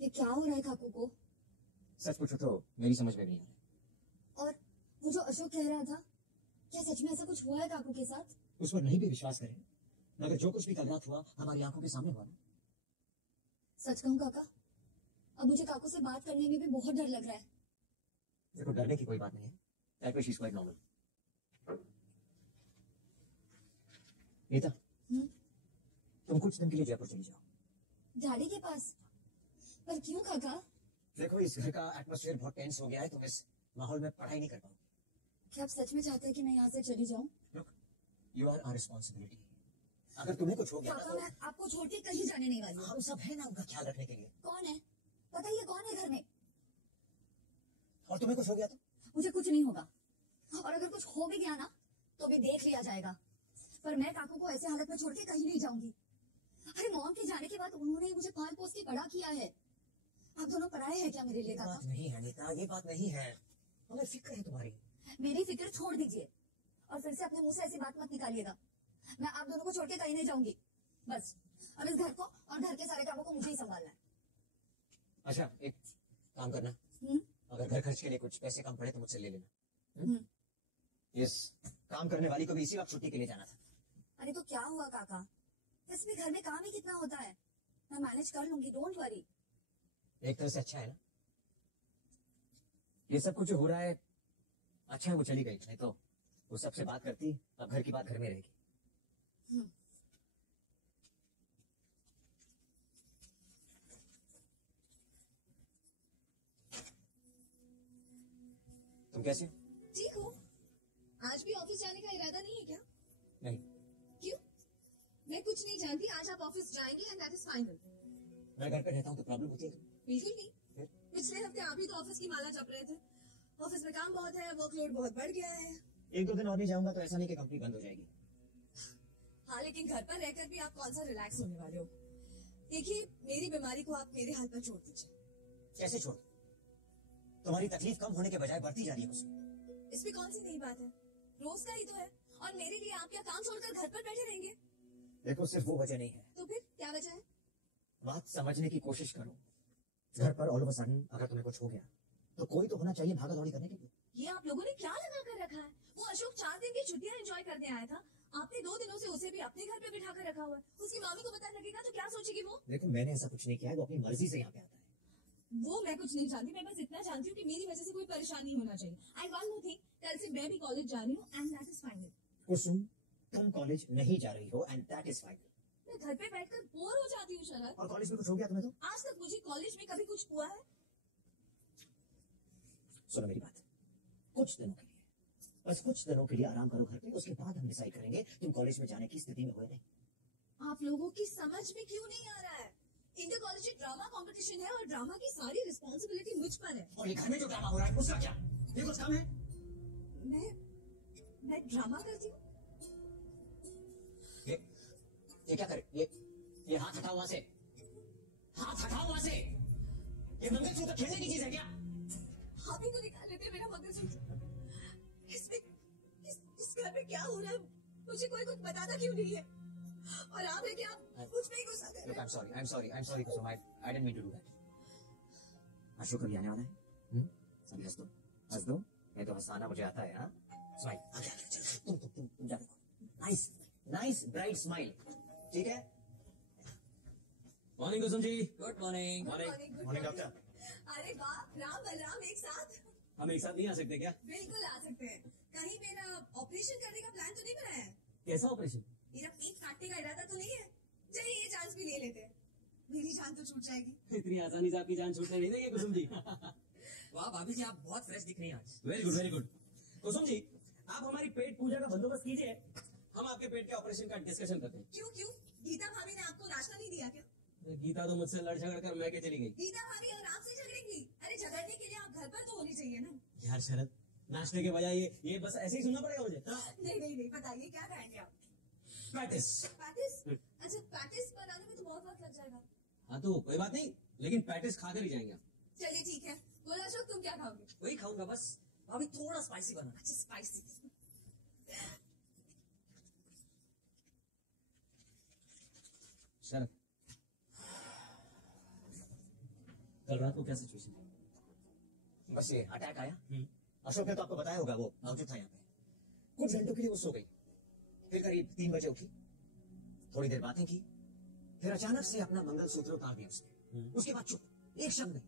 ये क्या हो रहा है काकू को? सच पूछो तो मेरी समझ में नहीं आ रहा। और वो जो अशोक कह रहा था, क्या सच में ऐसा कुछ हुआ है काकू के साथ? उस पर नहीं भी विश्वास करें, मगर जो कुछ भी कल रात हुआ हमारी आंखों के सामने हुआ ना। सच कहूं काका, अब मुझे काकू से बात करने में भी बहुत डर लग रहा है। देखो डरने की कोई बात नहीं है। That way she is quite normal. Nita, तुम कुछ दिन के लिए जयपुर चली जाओ। डैडी के पास? पर क्यों काका? देखो इस घर का एटमॉस्फेयर बहुत टेंस हो गया है, तुम इस माहौल में पढ़ाई नहीं कर पाओ। क्या आप सच में चाहते हैं कि मैं यहाँ से चली जाऊँ? Look, you are our responsibility. अगर तुम्हें कुछ हो गया काका ना मैं आपको छोड़ के कहीं जाने नहीं वाली तो हूँ। हम सब हैं ना उनका ख्याल रखने के लिए। कौन है बताइए, कौन है घर में? और तुम्हें कुछ हो गया तो? मुझे कुछ नहीं होगा, और अगर कुछ हो भी गया ना तो भी देख लिया जाएगा। पर मैं काकू को ऐसे हालत में छोड़ के कहीं नहीं जाऊंगी। अरे मॉम के जाने के बाद उन्होंने मुझे पाल पोस के बड़ा किया है। आप दोनों पराए हैं क्या मेरे लिए बात काका? नहीं है नीता, ये बात नहीं है। हमें फिक्र है तुम्हारी। मेरी फिक्र छोड़ दीजिए और फिर से अपने मुंह से ऐसी बात मत निकालिएगा। मैं आप दोनों को छोड़ के कहीं नहीं जाऊंगी। बस अब इस घर को और घर के सारे कामों को मुझे ही संभालना है। अच्छा एक काम करना, हम्म? अगर घर खर्च के लिए कुछ पैसे कम पड़े तो मुझसे ले लेना। हम्म। इस काम करने वाली को भी इसी वक्त छुट्टी के लिए जाना था। अरे तो क्या हुआ काका, इसमें घर में काम ही कितना होता है। मैं मैनेज कर लूंगी, डोंट वरी। एक तरह से अच्छा है ना, ये सब कुछ जो हो रहा है अच्छा है वो चली गई, नहीं तो वो सबसे बात करती, अब घर की बात घर में रहेगी। हम्म। तुम कैसे हो? ठीक हो? आज भी ऑफिस जाने का इरादा नहीं है क्या? नहीं, क्यों? मैं कुछ नहीं जानती, आज आप ऑफिस जाएंगे एंड दैट इज फाइनल। मैं घर पे रहता हूँ तो प्रॉब्लम होती है तुम्हें? बिल्कुल नहीं। फिर? पिछले हफ्ते आप ही तो ऑफिस की माला जप रहे थे। ऑफिस में काम बहुत है, वर्कलोड बहुत बढ़ गया है। एक दो दिन और नहीं जाऊंगा तो ऐसा नहीं कि कंपनी बंद हो जाएगी। हाँ लेकिन घर पर रहकर भी आप कौन सा रिलैक्स होने वाले हो। देखिए मेरी बीमारी को आप मेरे हाथ पर छोड़ दीजिए। कैसे छोड़? तुम्हारी तकलीफ कम होने के बजाय बढ़ती जा रही है उसमें। इसमें कौन सी नई बात है, रोज का ही तो है। और मेरे लिए आप क्या काम छोड़कर घर पर बैठे रहेंगे? देखो सिर्फ वो वजह नहीं है, तो फिर क्या वजह है? बात समझने की कोशिश करो। घर पर ऑल ऑफ अ सडन अगर तुम्हें कुछ हो गया तो कोई तो होना चाहिए भागा दौड़ी करने के लिए। ये आप लोगों ने क्या लगा कर रखा है? वो अशोक 4 दिन की छुट्टियां एंजॉय करने आया था, आपने 2 दिनों से उसे भी अपने घर पे बिठा कर रखा हुआ है। उसकी मामी को पता लगेगा तो क्या सोचेगी वो? देखो मैंने ऐसा कुछ नहीं किया है, वो अपनी मर्जी से यहाँ पे आता है। वो मैं कुछ नहीं जानती, मैं बस इतना जानती हूँ कि मेरी वजह से कोई परेशानी होना चाहिए। आई वन मोर थिंग, कल से मैं भी कॉलेज जा रही हूँ एंड दैट इज फाइनल। कुसुम तुम कॉलेज नहीं जा रही हो एंड दैट इज फाइनल। मैं घर पे बैठकर बोर हो जाती हूँ शरद। और कॉलेज में कुछ हो गया तुम्हें तो? आज तक मुझे कॉलेज में कभी कुछ हुआ है? सुनो मेरी बात, कुछ दिनों के लिए, बस कुछ दिनों के लिए आराम करो घर पे, उसके बाद हम डिसाइड करेंगे तुम कॉलेज में जाने की स्थिति में हो या नहीं। आप लोगों की समझ में क्यों नहीं आ रहा है? इंटर कॉलेज ड्रामा कंपटीशन है और ड्रामा की सारी रिस्पॉन्सिबिलिटी मुझ पर है। और ये घर में जो ड्रामा हो रहा है उसका क्या? ये कुछ काम है? मैं ड्रामा करती हूँ? ये क्या करे? ये हाथ हटाओ वहां से, हाथ हटाओ वहां से। ये मंगलसूत्र खेलने की चीज है क्या? आप ही तो निकाल लेते मेरा मंगलसूत्र। इसमें इस घर में क्या हो रहा है मुझे कोई कुछ बताता क्यों नहीं है? और आप है क्या मुझ पे ही गुस्सा कर Look, रहे I'm sorry, Kusum. I didn't mean to do that. Ashok कभी आने वाला है? सब हंस दो, मैं तो हंसाना मुझे आता है, हाँ? Smile. चलो, तुम जा देखो. Nice, bright smile. ठीक है? Morning Kusum ji. Good morning. Morning, doctor. अरे वाह, राम बलराम एक साथ। हम एक साथ नहीं आ सकते क्या? बिल्कुल आ सकते हैं। कहीं मेरा ऑपरेशन करने का प्लान तो नहीं बनाया है? कैसा ऑपरेशन? मेरा पीठ काटने का इरादा तो नहीं है? चलिए ये चांस भी ले लेते हैं। मेरी जान तो छूट जाएगी। इतनी आसानी से आपकी जान छूटने नहीं देंगे कुसुम जी। वाह भाभी जी, आप बहुत फ्रेश दिख रही हैं आज। Very good, very good. Kusum ji, आप हमारी पेट पूजा का बंदोबस्त कीजिए, हम आपके पेट के ऑपरेशन का डिस्कशन करते हैं। क्यों? गीता भाभी ने आपको नाश्ता नहीं दिया क्या? गीता तो मुझसे लड़ झगड़ कर मैके चली गई। गीता भाभी और आपसे झगड़ेंगी? अरे झगड़ने के लिए आप घर पर तो होनी चाहिए ना। यार शरद, नाश्ते के बजाय ये बस ऐसे ही सुनना पड़ेगा मुझे। नहीं, बताइए क्या खाएंगे आप? पैटिस। पैटिस? अच्छा, पैटिस बनाने में तो बहुत वक्त लग जाएगा। हाँ तो कोई बात नहीं, लेकिन पैटिस खाकर ही जाएंगे आप। चलिए ठीक है। बोला अशोक, तुम क्या खाओगे? वही खाऊंगा बस। भाभी थोड़ा स्पाइसी बना। अच्छा, स्पाइसी। शरद, कल रात को क्या सिचुएशन है? बस ये अटैक आया। अशोक ने तो आपको बताया होगा, वो मौजूद था यहाँ पे। कुछ घंटों के लिए वो सो गई, फिर करीब 3 बजे उठी, थोड़ी देर बातें की, फिर अचानक से अपना मंगलसूत्र उतार दिया उसने। उसके बाद चुप, एक शब्द नहीं।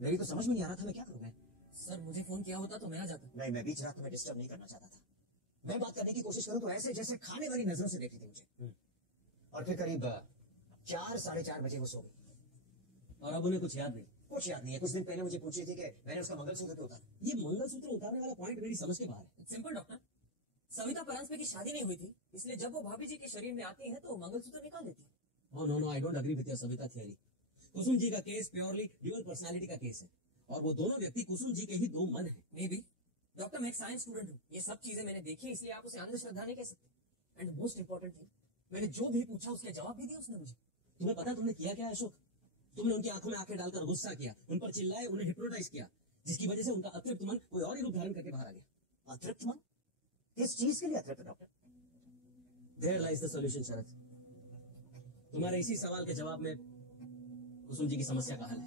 मेरी तो समझ में नहीं आ रहा था मैं क्या करूं। मैं सर, मुझे फोन किया होता तो मैं आ जाता। नहीं, मैं बीच रात में डिस्टर्ब नहीं करना चाहता था। मैं बात करने की कोशिश करूं तो ऐसे जैसे खाने वाली नजरों से देखी थी मुझे। और फिर करीब 4, 4:30 बजे वो सो गई। और अब उन्हें कुछ याद नहीं? कुछ याद नहीं है। कुछ दिन पहले मुझे पूछ रही थी कि मैंने उसका मंगलसूत्र क्यों उतारा। ये मंगलसूत्र उतारने वाला पॉइंट मेरी समझ के बाहर है। सिंपल डॉक्टर, सविता परांजपे की शादी नहीं हुई थी, इसलिए जब वो भाभी जी के शरीर में आती है तो मंगलसूत्र निकाल देती है। Oh, no, I don't agree with your Savita theory. Kusum ji का केस प्योरली ड्यूअल पर्सनालिटी का केस है, और वो दोनों व्यक्ति कुसुम जी के ही दो मन हैं। May be. डॉक्टर, मैं एक साइंस स्टूडेंट हूँ, ये सब चीजें मैंने देखी है, इसलिए आप उसे अंधश्रद्धा नहीं कह सकते। एंड मोस्ट इंपॉर्टेंट थिंग, मैंने जो भी पूछा उसके जवाब भी दिए उसने मुझे। तुम्हें पता तुमने किया क्या है अशोक? तुमने उनकी आंखों में आंखें डालकर गुस्सा किया, उन पर चिल्लाए, उन्हें हिप्नोटाइज किया, जिसकी वजह से उनका अतृप्त मन कोई और ही रूप धारण करके बाहर आ गया। अतृप्त मन? किस चीज के लिए अतृप्त doctor? There lies the solution, शरद। तुम्हारे इसी सवाल के जवाब में कुसुम जी की समस्या का हल है।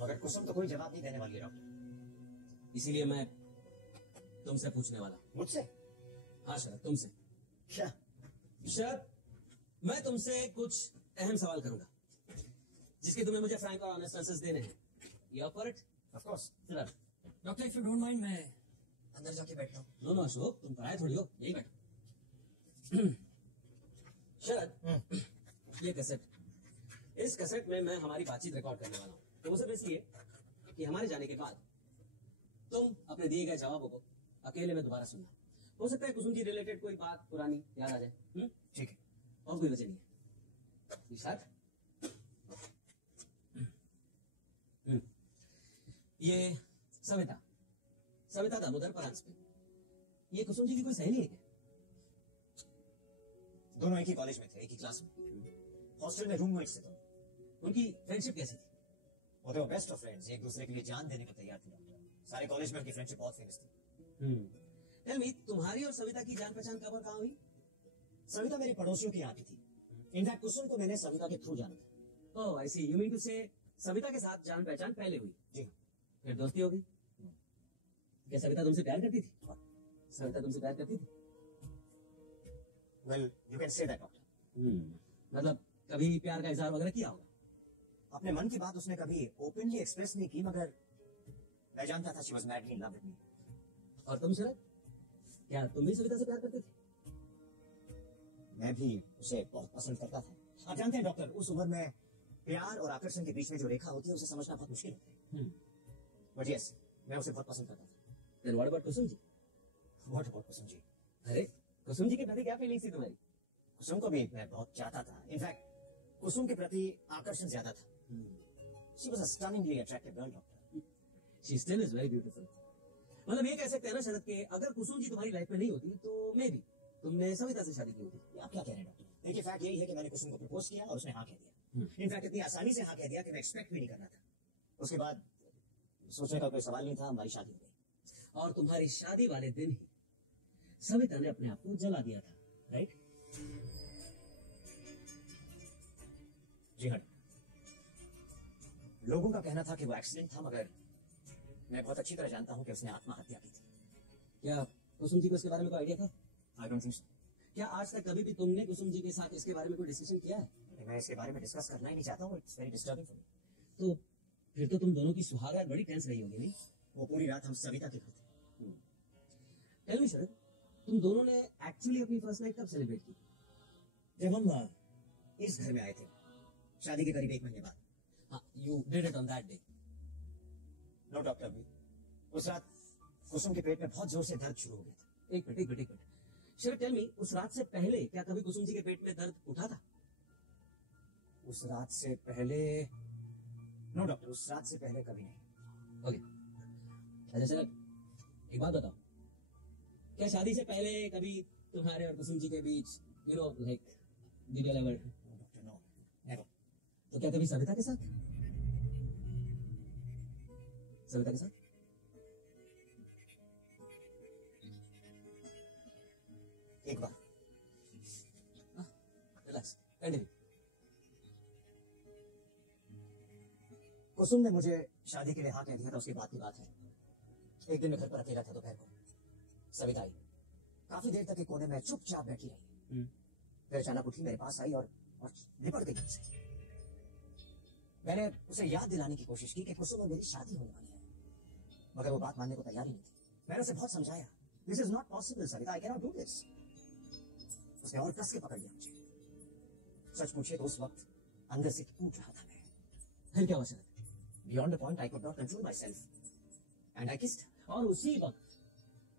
मगर कुसुम तो कोई जवाब नहीं देने वाली है डॉक्टर। इसीलिए मैं तुमसे पूछने वाला हूं। मुझसे? हाँ शरद, तुमसे। क्या? शरद, मैं तुमसे कुछ अहम सवाल करूंगा, जिसके तुम्हें मुझे फ्रैंक और ऑनेस्ट आंसर्स देने हैं। You up for it? Of course. Sharad. Doctor, if you don't mind, मैं अंदर जाके बैठता हूँ। नो अशोक, तुम पराए थोड़ी हो, यही बैठो। शरद, ये कैसेट, इस कैसेट में मैं हमारी बातचीत रिकॉर्ड करने वाला हूँ। तो वो सिर्फ इसलिए कि हमारे जाने के बाद तुम अपने दिए गए जवाबों को अकेले में दोबारा सुनना। हो सकता है कुसुम जी रिलेटेड कोई बात पुरानी याद आ जाए। ठीक है। और कोई वजह नहीं है। निशाद, ये सविता दामोदर परांजपे, ये कुसुम जी की कोई सहेली है क्या? दोनों एक ही कॉलेज में थे, एक ही क्लास में, हॉस्टल में रूममेट्स थे दोनों। उनकी फ्रेंडशिप कैसी थी? वो तो बेस्ट ऑफ फ्रेंड्स, एक दूसरे के लिए जान देने को तैयार थे डॉक्टर। सारे कॉलेज में उनकी फ्रेंडशिप बहुत फेमस थी। टेल मी, तुम्हारी और सविता की जान पहचान कब और कहाँ हुई? सविता मेरी पड़ोसियों की यहाँ की थी। इनफैक्ट कुसुम को मैंने सविता के थ्रू जाना था। ओह आई सी, यू मीन टू से सविता के साथ जान पहचान पहले हुई? जी हाँ। फिर दोस्ती हो गई? क्या सविता तुमसे प्यार करती थी? सविता तुमसे प्यार करती थी? Well you can say that doctor. मतलब कभी प्यार का इजहार वगैरह किया होगा? अपने मन की बात उसने कभी ओपनली एक्सप्रेस नहीं की, मगर मैं जानता था she was madly in love with me. और तुम शरद, क्या तुम भी सविता से प्यार करते थे? मैं भी उसे बहुत पसंद करता था। आप जानते हैं डॉक्टर, उस उम्र में प्यार और आकर्षण के बीच में जो रेखा होती है उसे समझना बहुत मुश्किल होता है। बट यस, मैं उसे बहुत पसंद करता था। Then what about Kusum ji? What about Kusum ji? अरे कुसुम जी के प्रति क्या फीलिंग्स थी तुम्हारी? कुसुम को भी मैं बहुत चाहता था। इनफैक्ट कुसुम के प्रति आकर्षण ज्यादा था। She was a stunningly attractive girl, doctor. She still is very beautiful. मतलब ये कह सकते हैं ना शरद के अगर कुसुम जी तुम्हारी लाइफ में नहीं होती तो मे बी तुमने सविता से शादी की होती। आप क्या कह रहे हैं डॉक्टर? देखिए फैक्ट यही है कि मैंने कुसुम को प्रपोज किया और उसने हाँ कह दिया। इनफैक्ट इतनी आसानी से हाँ कह दिया कि मैं एक्सपेक्ट भी नहीं करना था। उसके बाद सोचने का कोई सवाल नहीं था, हमारी शादी हो गई। और तुम्हारी शादी वाले दिन ही सविता ने अपने आप को जला दिया था, राइट? जी हाँ, लोगों का कहना था कि वो एक्सीडेंट था, मगर मैं बहुत अच्छी तरह जानता हूं कि उसने आत्महत्या की थी। क्या कुसुम जी को इसके बारे में कोई आइडिया था? I don't think so. क्या आज तक कभी भी तुमने कुसुम जी के साथ इसके बारे में कोई डिस्कशन किया है? मैं इसके बारे में डिस्कस करना ही नहीं चाहता हूँ। It's very disturbing for me. तो फिर तो तुम दोनों की सुहागरात बड़ी टेंस रही होगी, नहीं? वो पूरी रात हम सविता के घर थे। टेल मी शरद, तुम दोनों ने एक्चुअली अपनी फर्स्ट नाइट कब सेलिब्रेट की? जब हम इस घर में आए थे, शादी के करीब 1 महीने बाद। हाँ, you did it on that day. No doctor, उस रात कुसुम के पेट में बहुत जोर से दर्द शुरू हो गया था। एक मिनट। शरद, टेल मी, उस रात से पहले क्या कभी कुसुम जी के पेट में दर्द उठा था? उस रात से पहले नो डॉक्टर, उस रात से पहले कभी नहीं। ओके, अच्छा शरद, एक बात बताओ, क्या शादी से पहले कभी तुम्हारे और कुसुम जी के बीच like did you ever? No doctor, no, never. तो क्या कभी सविता के साथ? सविता के साथ? एक बार। Relax, continue. कुसुम ने मुझे शादी के लिए हाँ कह दिया था, उसके बाद की बात है। एक दिन मैं घर पर अकेला था दोपहर को। सविता आई, काफी देर तक एक कोने में चुपचाप बैठी रही। फिर अचानक उठी, मेरे पास आई और लिपट गई मुझसे। मैंने उसे याद दिलाने की कोशिश की कि कुसुम और मेरी शादी होने वाली है, मगर वो बात मानने को तैयार ही नहीं थी। मैंने उसे बहुत समझाया, this is not possible Savita, I can not do this. उसने और कस के पकड़ लिया मुझे। सच पूछे तो उस वक्त अंदर से टूट रहा था मैं। फिर क्या हुआ शरद? Beyond the point, I could not control myself, and I kissed her. और उसी वक्त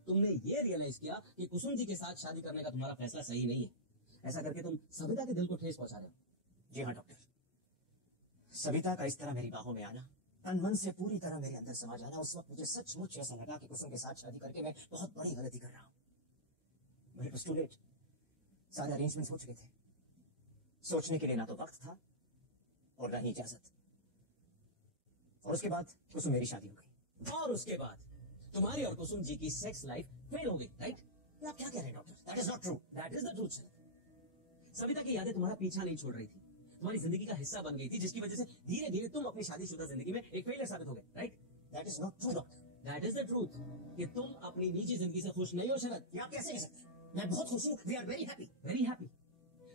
तुमने ये रियलाइज किया कि कुसुम जी के साथ शादी करने का तुम्हारा फैसला सही नहीं है। ऐसा करके तुम सविता के दिल को ठेस पहुंचा रहे हो। जी हाँ डॉक्टर, सविता का इस तरह मेरी बाहों में आना, तन मन से पूरी तरह मेरे अंदर समा जाना, उस वक्त मुझे सचमुच ऐसा लगा कि कुसुम के साथ शादी करके मैं बहुत बड़ी गलती कर रहा हूँ। But it was too late. सारे अरेंजमेंट्स हो चुके थे। सोचने के लिए ना तो वक्त था और ना ही इजाजत। और उसके बाद कुसुम मेरी शादी हो गई। और उसके बाद तुम्हारी और कुसुम जी की सेक्स लाइफ फेल हो गई, राइट? आप क्या कह रहे हैं doctor? That is not true. That is the truth Sharad. Savita की यादें तुम्हारा पीछा नहीं छोड़ रही थी, तुम्हारी जिंदगी का हिस्सा बन गई थी, जिसकी वजह से धीरे धीरे तुम अपनी शादीशुदा जिंदगी में एक फेलियर साबित हो गए, right? That is not true doctor. That is the truth कि तुम अपनी निजी जिंदगी से खुश नहीं हो शरद। ये आप कैसे कह सकते हैं? मैं बहुत खुश हूँ। We are very happy. Very happy.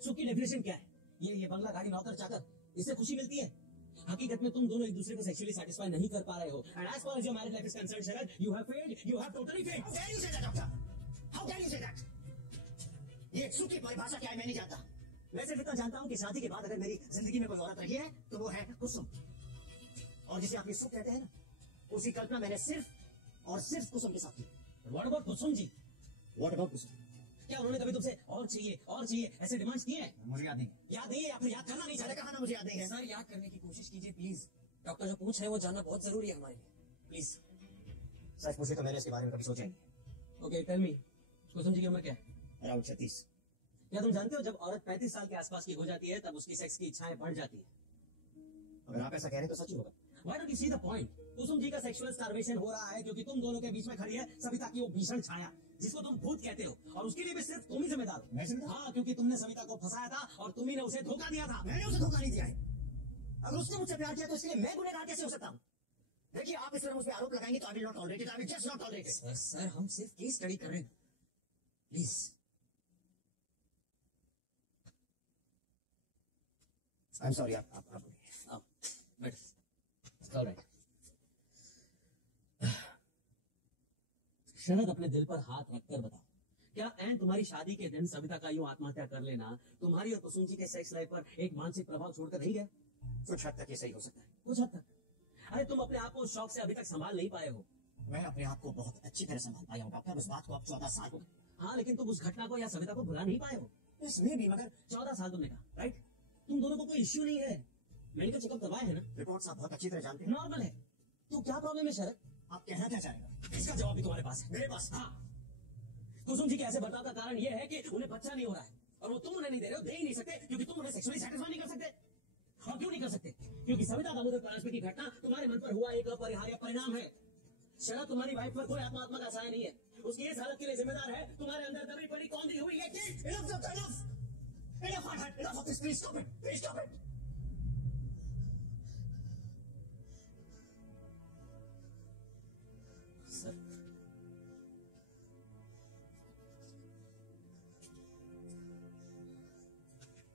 सुख की डेफिनेशन क्या है? ये बंगला, गाड़ी, नौकर, चाकर, इससे खुशी मिलती है? हकीकत में तुम दोनों एक दूसरे को सेक्सुअली सेटिस्फाई नहीं कर पा रहे हो। And as far as your marriage life is concerned Sharad, you have failed, you have totally failed. How dare you say that, doctor? How dare you say that? ये सुख की परिभाषा क्या है मैं नहीं जानता। मैं सिर्फ इतना जानता हूँ कि शादी के बाद अगर मेरी जिंदगी में कोई औरत रही है तो वो है कुसुम। और जिसे आप ये सुख कहते हैं ना, उसकी कल्पना मैंने सिर्फ और सिर्फ कुसुम के साथ की। What about Kusum ji? What about Kusum? क्या उन्होंने कभी तुमसे और चाहिए ऐसे डिमांड्स किए हैं? मुझे याद नहीं। याद नहीं है या फिर याद करना नहीं मैंने चाहते? कहा ना मुझे याद नहीं है। सर, याद करने की कोशिश कीजिए प्लीज। डॉक्टर जो पूछ रहे हैं वो जानना बहुत जरूरी है हमारे लिए, प्लीज। सच पूछे तो मैंने इसके बारे में कभी सोचा ही नहीं। Okay, tell me, Kusum ji की उम्र क्या है? अराउंड 36। क्या तुम जानते हो जब औरत 35 साल के आसपास की हो जाती है तब उसकी सेक्स की इच्छाएं बढ़ जाती है? अगर आप ऐसा कह रहे हैं तो सच ही होगा। Why don't you see the point? कुसुम जी का सेक्सुअल स्टार्वेशन हो रहा है क्योंकि तुम दोनों के बीच में खड़ी है सविता की वो भीषण छाया, जिसको तुम भूत कहते हो, और उसके लिए भी सिर्फ तुम ही जिम्मेदार हो। मैं जिम्मेदार? हाँ, क्योंकि तुमने सविता को फंसाया था और तुम्ही ने उसे धोखा दिया था। मैंने उसे धोखा नहीं दिया है। अगर उसने मुझसे प्यार किया तो इसके लिए मैं गुनहगार कैसे हो सकता हूँ? देखिए, आप इस तरह मुझ पे आरोप लगाएंगे तो I will not tolerate it. I will just not tolerate it. Sir हम सिर्फ केस स्टडी कर रहे हैं, प्लीज। I am sorry. आप Alright. शरद, अपने दिल पर हाथ रखकर बताओ, क्या एन तुम्हारी शादी के दिन सविता का यूं आत्महत्या कर लेना तुम्हारी और कुसुम जी के सेक्स लाइफ पर एक मानसिक प्रभाव छोड़कर नहीं गया? कुछ हद तक ये सही हो सकता है। कुछ हद तक। अरे तुम अपने आप को उस शौक से अभी तक संभाल नहीं पाए हो। मैं अपने आप को बहुत अच्छी तरह संभाल पाया हूँ डॉक्टर। उस बात को अब 14 साल हो गए। हाँ, लेकिन तुम उस घटना को या सविता को भुला नहीं पाए हो। इसमें भी मगर 14 साल तुमने कहा, राइट? तुम दोनों को कोई इश्यू नहीं है, मेडिकल चेकअप करवाए है ना? रिपोर्ट्स आप बहुत अच्छी तरह जानते हैं। नॉर्मल है। तो क्या प्रॉब्लम है शरद? आप कहना क्या चाह रहे हैं? इसका जवाब भी तुम्हारे पास है। मेरे पास? हाँ। कुसुम जी के ऐसे बर्ताव का कारण यह है कि उन्हें बच्चा नहीं हो रहा है, और वो तुम उन्हें नहीं दे रहे हो, दे ही नहीं सकते क्योंकि तुम उन्हें सेक्सुअली सेटिस्फाई नहीं कर सकते। और क्यों नहीं कर सकते? क्योंकि सविता दामोदर परांजपे की घटना तुम्हारे मन पर हुआ एक अपरिहार्य परिणाम है। शरद, तुम्हारी वाइफ पर कोई आत्मा का साया नहीं है, उसकी इस हालत के लिए जिम्मेदार है तुम्हारे अंदर दबी पड़ी कौंधी हुई ये चीज। Enough, Farhad. Enough of this. Please stop it. Please stop it. Sir,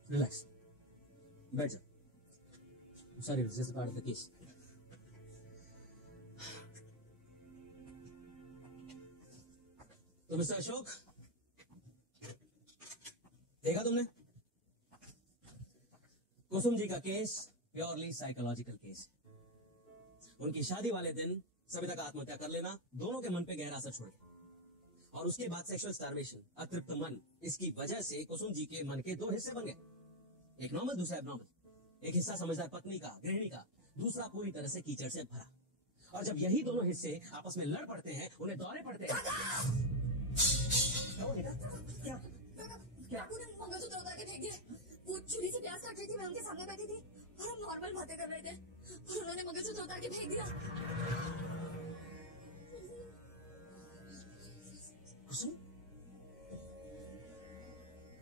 relax, बैठ जाओ। Sorry, this is part of the case. तो मिस्टर अशोक, देखा तुमने? कुसुम जी का केस प्योरली साइकोलॉजिकल केस है। उनकी शादी वाले दिन सविता का आत्महत्या कर लेना दोनों के मन पे गहरा असर छोड़ गया, और उसके बाद सेक्सुअल स्टार्वेशन, अतृप्त मन, इसकी वजह से कुसुम जी के मन के दो हिस्से बन गए, एक नॉर्मल, दूसरा एबनॉर्मल। एक हिस्सा समझदार पत्नी का, गृहिणी का, दूसरा पूरी तरह से कीचड़ से भरा। और जब यही दोनों हिस्से आपस में लड़ पड़ते हैं, उन्हें दौरे पड़ते हैं। क्या? काकू ने मंगलसूत्र उतार के फेंक दिया। वो छुरी से प्याज काट रही थी, मैं उनके सामने बैठी थी और हम नॉर्मल बातें कर रहे थे और उन्होंने मंगलसूत्र उतार के फेंक दिया। कुसुम,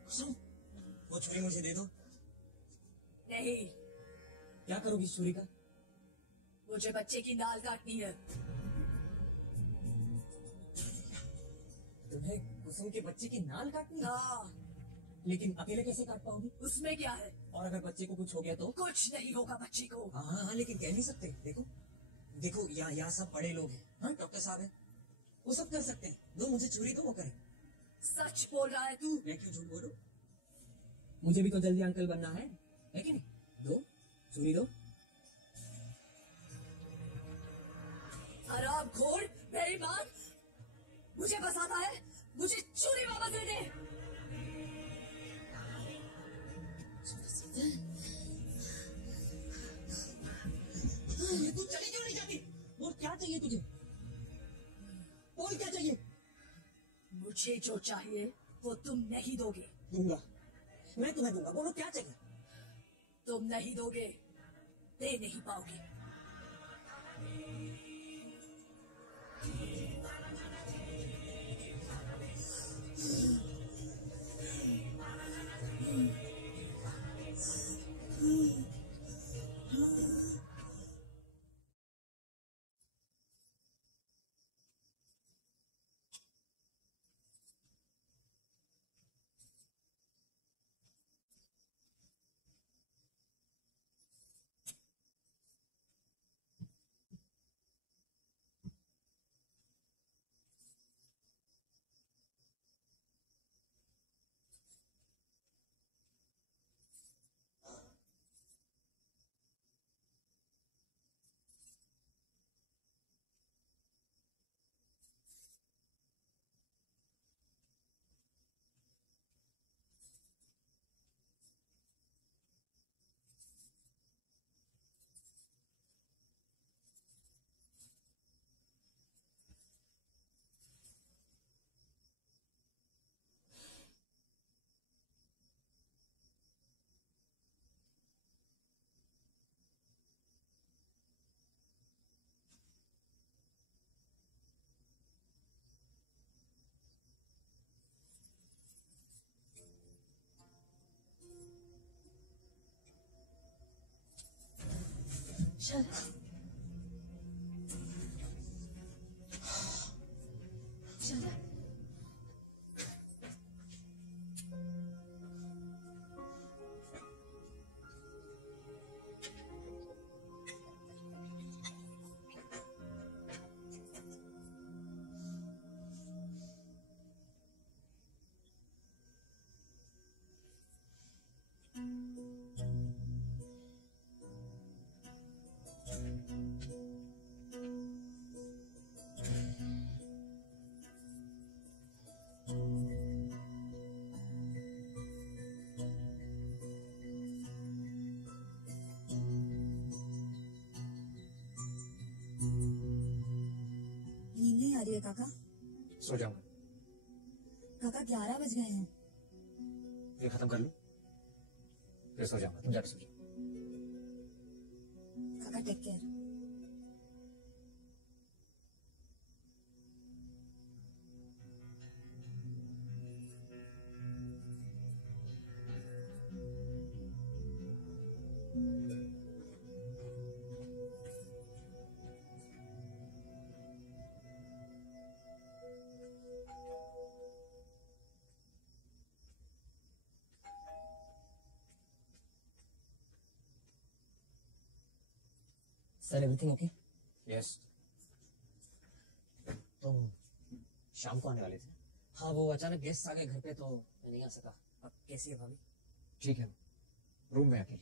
कुसुम, वो छुरी मुझे दे दो। नहीं, क्या करोगी इस छुरी का? मुझे बच्चे की नाल काटनी है। तुम्हें कुसुम के बच्चे की नाल काटनी है? हाँ, लेकिन अकेले कैसे काट पाओगी? उसमें क्या है? और अगर बच्चे को कुछ हो गया तो? कुछ नहीं होगा बच्चे को। हाँ हाँ हाँ, लेकिन कह नहीं सकते। देखो देखो, यहाँ सब बड़े लोग हैं। हाँ, डॉक्टर साहब हैं, वो सब कर सकते हैं। दो मुझे छुरी दो, वो करें। सच बोल रहा है तू? मैं क्यों झूठ बोलूं? मुझे भी तो जल्दी अंकल बनना है कि नहीं? दो, छुरी दो। हराम खोर, बेईमान, मुझे बसाता है। मुझे छुरी वापस दे दे। तू चली क्यों नहीं जाती? बोल, क्या चाहिए तुझे? बोल, क्या चाहिए? मुझे जो चाहिए वो तुम नहीं दोगे। दूंगा, मैं तुम्हें दूंगा। बोलो, क्या चाहिए? तुम नहीं दोगे, दे नहीं पाओगे। चल चल। नींद नहीं आ रही है काका? सो जाऊंगा, काका 11 बज गए हैं। ये खत्म कर लूं, फिर सो जाऊंगा। तुम जाके सो जाओ। काका take care. Sir everything okay? Yes. तो शाम को आने वाले थे? हाँ, वो अचानक गेस्ट आ गए घर पे तो मैं नहीं आ सका। अब कैसी है भाभी? ठीक है, रूम में अकेली।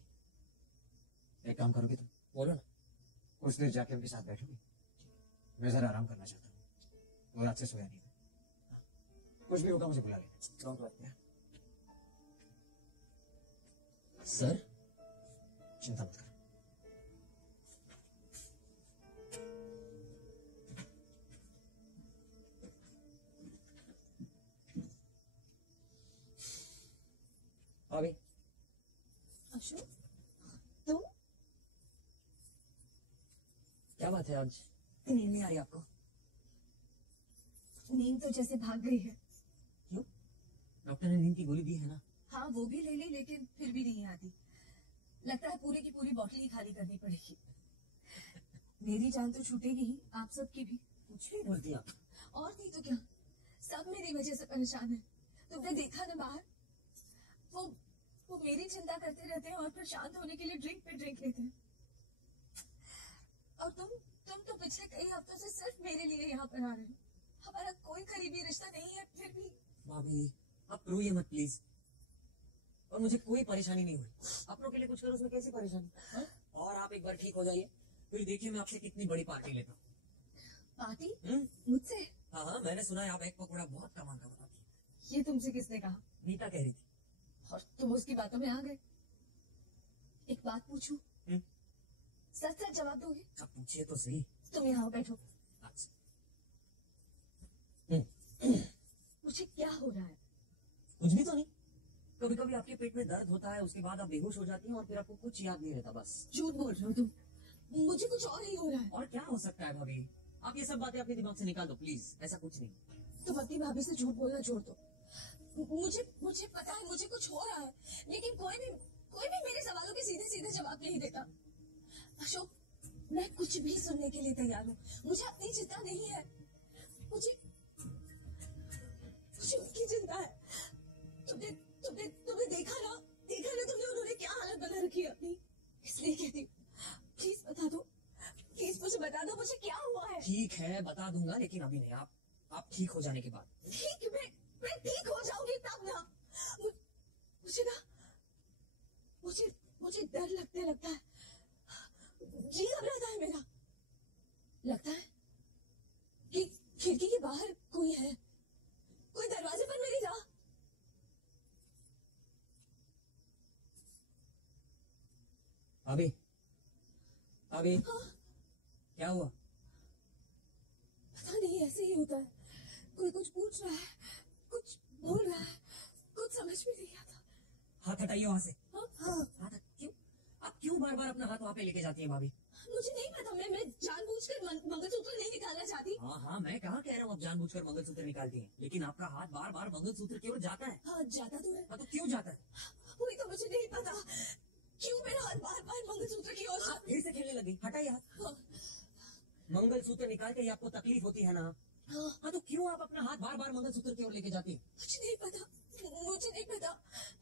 एक काम करोगे तुम? बोलो ना। कुछ देर जाके उनके साथ बैठोगे? मैं जरा आराम करना चाहता हूँ, वो रात से सोया नहीं। कुछ भी होगा मुझे बुला लेना। Don't worry. सर चिंता मत कर। भाभी, अशोक, तुम? क्या बात है आज नींद नहीं आ रही आपको? नींद तो जैसे भाग गई है। क्यों? डॉक्टर ने नींद की गोली दी है ना? हाँ, वो भी ले ली, लेकिन फिर भी नहीं आती। लगता है पूरी की पूरी बोतल ही खाली करनी पड़ेगी। मेरी जान तो छूटेगी ही, आप सबकी भी। कुछ नहीं बोलती आप। और नहीं तो क्या, सब मेरी वजह से परेशान है। तुमने देखा ना बाहर, वो मेरी चिंता करते रहते हैं और फिर शांत होने के लिए ड्रिंक पे ड्रिंक लेते हैं। और तुम तो पिछले कई हफ्तों से सिर्फ मेरे लिए यहाँ पर आ रहे हो। हमारा कोई करीबी रिश्ता नहीं है, फिर भी। भाभी, आप रोइए मत प्लीज। और मुझे कोई परेशानी नहीं हुई। अपनों के लिए कुछ करो, उसमें कैसी परेशानी? हाँ? और आप एक बार ठीक हो जाइए, फिर देखिए मैं आपसे कितनी बड़ी पार्टी लेता हूँ। पार्टी? हम्म? मुझसे? हाँ हाँ, मैंने सुना है आप एक पकौड़ा बहुत कमाल का बनाती हैं। ये तुमसे किसने कहा? नीता कह रही थी। और तुम उसकी बातों में आ गए। एक बात पूछूं? सच सच जवाब दोगे? आप पूछिए तो सही। तुम यहाँ बैठो। अच्छा। मुझे क्या हो रहा है? कुछ भी तो नहीं। कभी कभी आपके पेट में दर्द होता है, उसके बाद आप बेहोश हो जाती हैं और फिर आपको कुछ याद नहीं रहता। बस झूठ बोल रहे हो तुम। मुझे कुछ और ही हो रहा है। और क्या हो सकता है भाभी? आप ये सब बातें अपने दिमाग से निकाल दो प्लीज। ऐसा कुछ नहीं। तुम अपनी भाभी से झूठ बोलना छोड़ दो। मुझे पता है मुझे कुछ हो रहा है, लेकिन कोई भी मेरे सवालों के सीधे सीधे जवाब नहीं देता। अशोक, मैं कुछ भी सुनने के लिए तैयार हूँ। मुझे अपनी चिंता नहीं है, मुझे उनकी चिंता है। तुमने देखा ना तुमने उन्होंने क्या हालत बना रखी है अपनी। इसलिए कहती हूँ, प्लीज बता दो, प्लीज मुझे बता दो मुझे क्या हुआ है। ठीक है, बता दूंगा, लेकिन अभी नहीं। आप ठीक हो जाने के बाद। ठीक, मैं ठीक हो जाऊंगी तब ना। मुझे डर लगता है, जी घबराता है मेरा। लगता है कि खिड़की के बाहर कोई है, कोई दरवाजे पर मेरी राह। अभी हाँ? क्या हुआ? पता नहीं, ऐसे ही होता है। कोई कुछ पूछ रहा है, कुछ बोल रहा है, कुछ समझ में नहीं आता। हाथ हटाइए वहां से। हाँ, हाथ क्यों? आप क्यों बार बार अपना हाथ वहां पे लेके जाती हैं भाभी? मुझे नहीं पता। मैं जानबूझकर मंगलसूत्र नहीं निकालना चाहती। हाँ, मैं कहाँ कह रहा हूँ आप जानबूझकर मंगलसूत्र निकालती हैं, लेकिन आपका हाथ बार बार मंगलसूत्र की ओर जाता है। हाँ, जाता तो है। हाँ, तो क्यों जाता है? वही तो मुझे नहीं पता, क्यों मेरा हाथ बार बार मंगलसूत्र की ओर आप फिर से खेलने लगी। हटाइए हाथ। हाँ, मंगलसूत्र निकालते ही आपको तकलीफ होती है ना? हाँ, तो क्यों आप अपना हाथ बार बार मंगलसूत्र की ओर लेके जाती हैं? मुझे नहीं पता।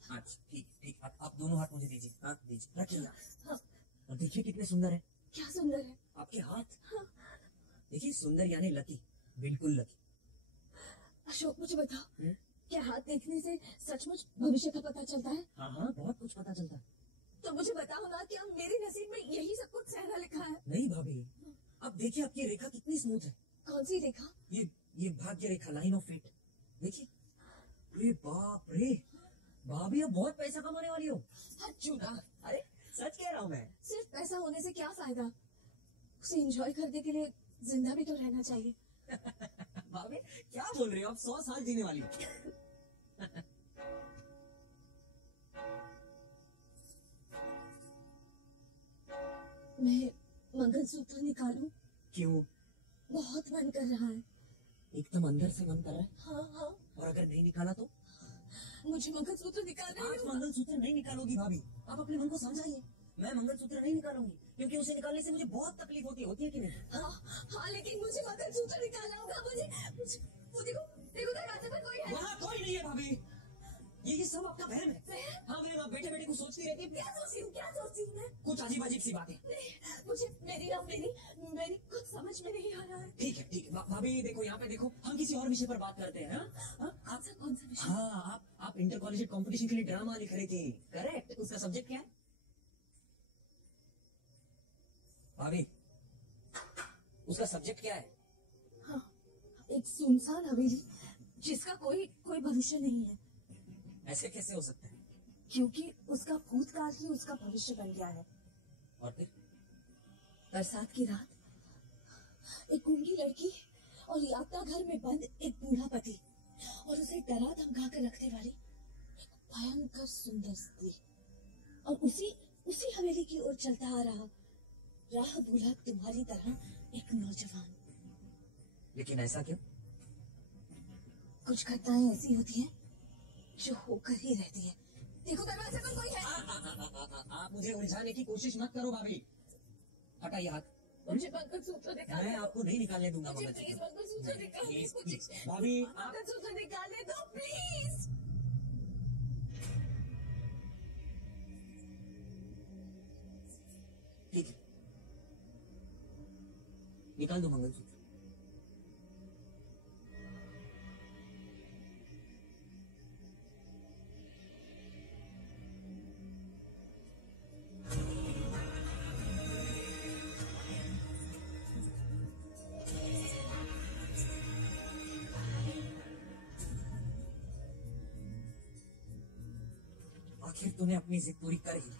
अच्छा, ठीक। आप दोनों हाथ मुझे दीजिए। हाथ दीजिए, रखिए। हाँ। और देखिए कितने सुंदर है क्या सुंदर है आपके हाथ। हाँ। देखिए, सुंदर यानी लकी, बिल्कुल लकी। अशोक, मुझे बताओ, हम्म? क्या हाथ देखने से सचमुच भविष्य का पता चलता है? हाँ, बहुत कुछ पता चलता है। तो मुझे बताओ ना, क्या मेरे नसीब में यही सब कुछ सहना लिखा है? नहीं भाभी, अब देखिए आपकी रेखा कितनी स्मूथ है। कौन सी रेखा? ये भाग्य रेखा, लाइन ऑफ फेट। देखिए, अरे बाप रे भाभी, अब बहुत पैसा कमाने वाली हो। हद झूठा। अरे सच कह रहा हूँ मैं। सिर्फ पैसा होने से क्या फायदा? उसे एंजॉय करने के लिए जिंदा भी तो रहना चाहिए। भाभी क्या बोल रहे हो आप? 100 साल जीने वाली हो। मैं मंगलसूत्र निकालूं? क्यों? बहुत मन कर रहा है। एकदम अंदर से मन कर रहा है? हाँ। और अगर नहीं निकाला तो? मुझे मंगलसूत्र निकालना आज है। मंगलसूत्र नहीं निकालोगी भाभी, आप अपने मन को समझाइए। मैं मंगलसूत्र नहीं निकालूंगी, क्योंकि उसे निकालने से मुझे बहुत तकलीफ होती है कि नहीं? हाँ, लेकिन मुझे मंगलसूत्र निकालना होगा। मुझे वो देखो दरवाजे पर कोई है। वहाँ कोई नहीं है भाभी, ये सब आपका वहम है। हाँ वहम, आप बेटे बेटे को सोचती रहती है। क्या सोचती हूँ मैं? कुछ अजीब अजीब सी बातें। नहीं, मुझे मेरी कुछ समझ में नहीं आ रहा है। ठीक है भाभी देखो, यहाँ पे देखो, हम किसी और विषय पर बात करते हैं। हाँ? कौन सा विषय? हाँ आप इंटर कॉलेज कंपटीशन के लिए ड्रामा लिख रही थी, करेक्ट? उसका सब्जेक्ट क्या है भाभी? उसका सब्जेक्ट क्या है? हाँ, एक सुनसान हवेली जिसका कोई भविष्य नहीं है। ऐसे कैसे हो सकता है? क्योंकि उसका भूतकाल ही उसका भविष्य बन गया है। और फिर? बरसात की रात, एक गूंगी लड़की और यात्रा घर में बंद एक बूढ़ा पति और उसे डरा धमका कर रखने वाली एक भयंकर सुंदर स्त्री, और उसी हवेली की ओर चलता आ रहा राह भूला तुम्हारी तरह एक नौजवान। लेकिन ऐसा क्यों? कुछ घटनाएं ऐसी होती हैं जो होकर ही रहती है। देखो दरवाजे पर कोई है। आप मुझे उलझाने की कोशिश मत करो भाभी। हटाइए हाथ। मुझे मंगलसूत्र निकाल मैं आपको नहीं निकालने दूंगा मुझे प्लीज मंगलसूत्र। मंगलसूत्र निकाल प्लीज, दो। प्लीज। भाभी मंगलसूत्र निकालने दो प्लीज। ठीक है, निकाल दो मंगलसूत्र। आखिर तूने अपनी जिद पूरी कर ही ली।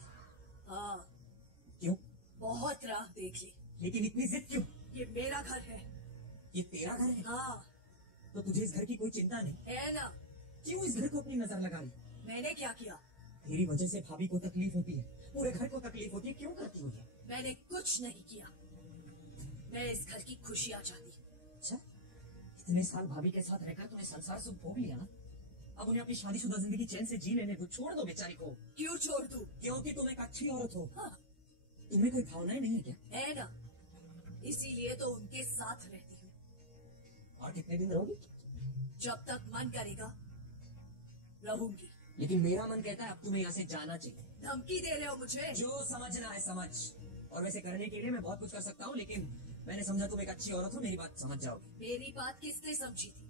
हाँ, क्यों? बहुत राह देख ली। लेकिन इतनी जिद क्यों? ये मेरा घर है। ये तेरा घर है? हाँ, तो तुझे इस घर की कोई चिंता नहीं? है ना। क्यों इस घर को अपनी नजर लगा रही? मैंने क्या किया? तेरी वजह से भाभी को तकलीफ होती है, पूरे घर को तकलीफ होती है, क्यों करती हो ये? मैंने कुछ नहीं किया। मैं इस घर की खुशियाँ चाहती। अच्छा, इतने साल भाभी के साथ रहकर तूने संसार सुख भोग लिया ना, अब उन्हें अपनी शादीशुदा जिंदगी चैन से जी लेने दो, छोड़ दो बेचारी को। क्यों छोड़ दूं? क्योंकि तुम एक अच्छी औरत हो। हाँ, तुम्हें कोई भावनाएं नहीं है क्या? है ना, इसीलिए तो उनके साथ रहती हूँ। और कितने दिन रहोगी? जब तक मन करेगा रहूंगी। लेकिन मेरा मन कहता है अब तुम्हें यहाँ से जाना चाहिए। धमकी दे रहे हो मुझे? जो समझना है समझ। और वैसे करने के लिए मैं बहुत कुछ कर सकता हूँ, लेकिन मैंने समझा तुम एक अच्छी औरत हो, मेरी बात समझ जाओगी। मेरी बात किसने समझी थी?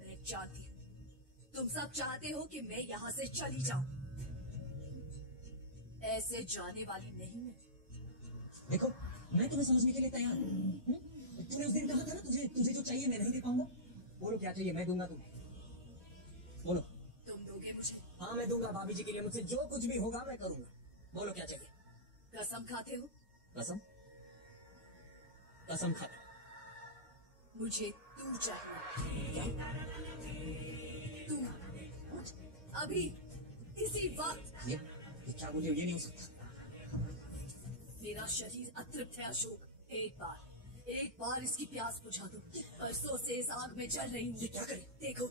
मैं चाहती हूँ, तुम सब चाहते हो कि मैं यहाँ से चली जाऊं। ऐसे जाने वाली नहीं मैं। देखो, मैं तुम्हें समझने के लिए तैयार हूँ। तूने उस दिन कहा था ना, तुझे जो चाहिए मैं नहीं दे पाऊंगा। बोलो क्या चाहिए, मैं दूंगा तुम्हें। बोलो। तुम दोगे मुझे? हाँ मैं दूंगा, भाभी जी के लिए मुझसे जो कुछ भी होगा मैं करूंगा। बोलो क्या चाहिए? कसम खाते हो? कसम? कसम खाता। मुझे तू चाहिए। क्या? तू अभी इसी वक्त। ये क्या बोले? ये नहीं हो सकता। मेरा शरीर अतृप्त है अशोक। एक बार इसकी प्यास बुझा दो। परसों से इस आग में जल रही हूँ। ये क्या करे? देखो,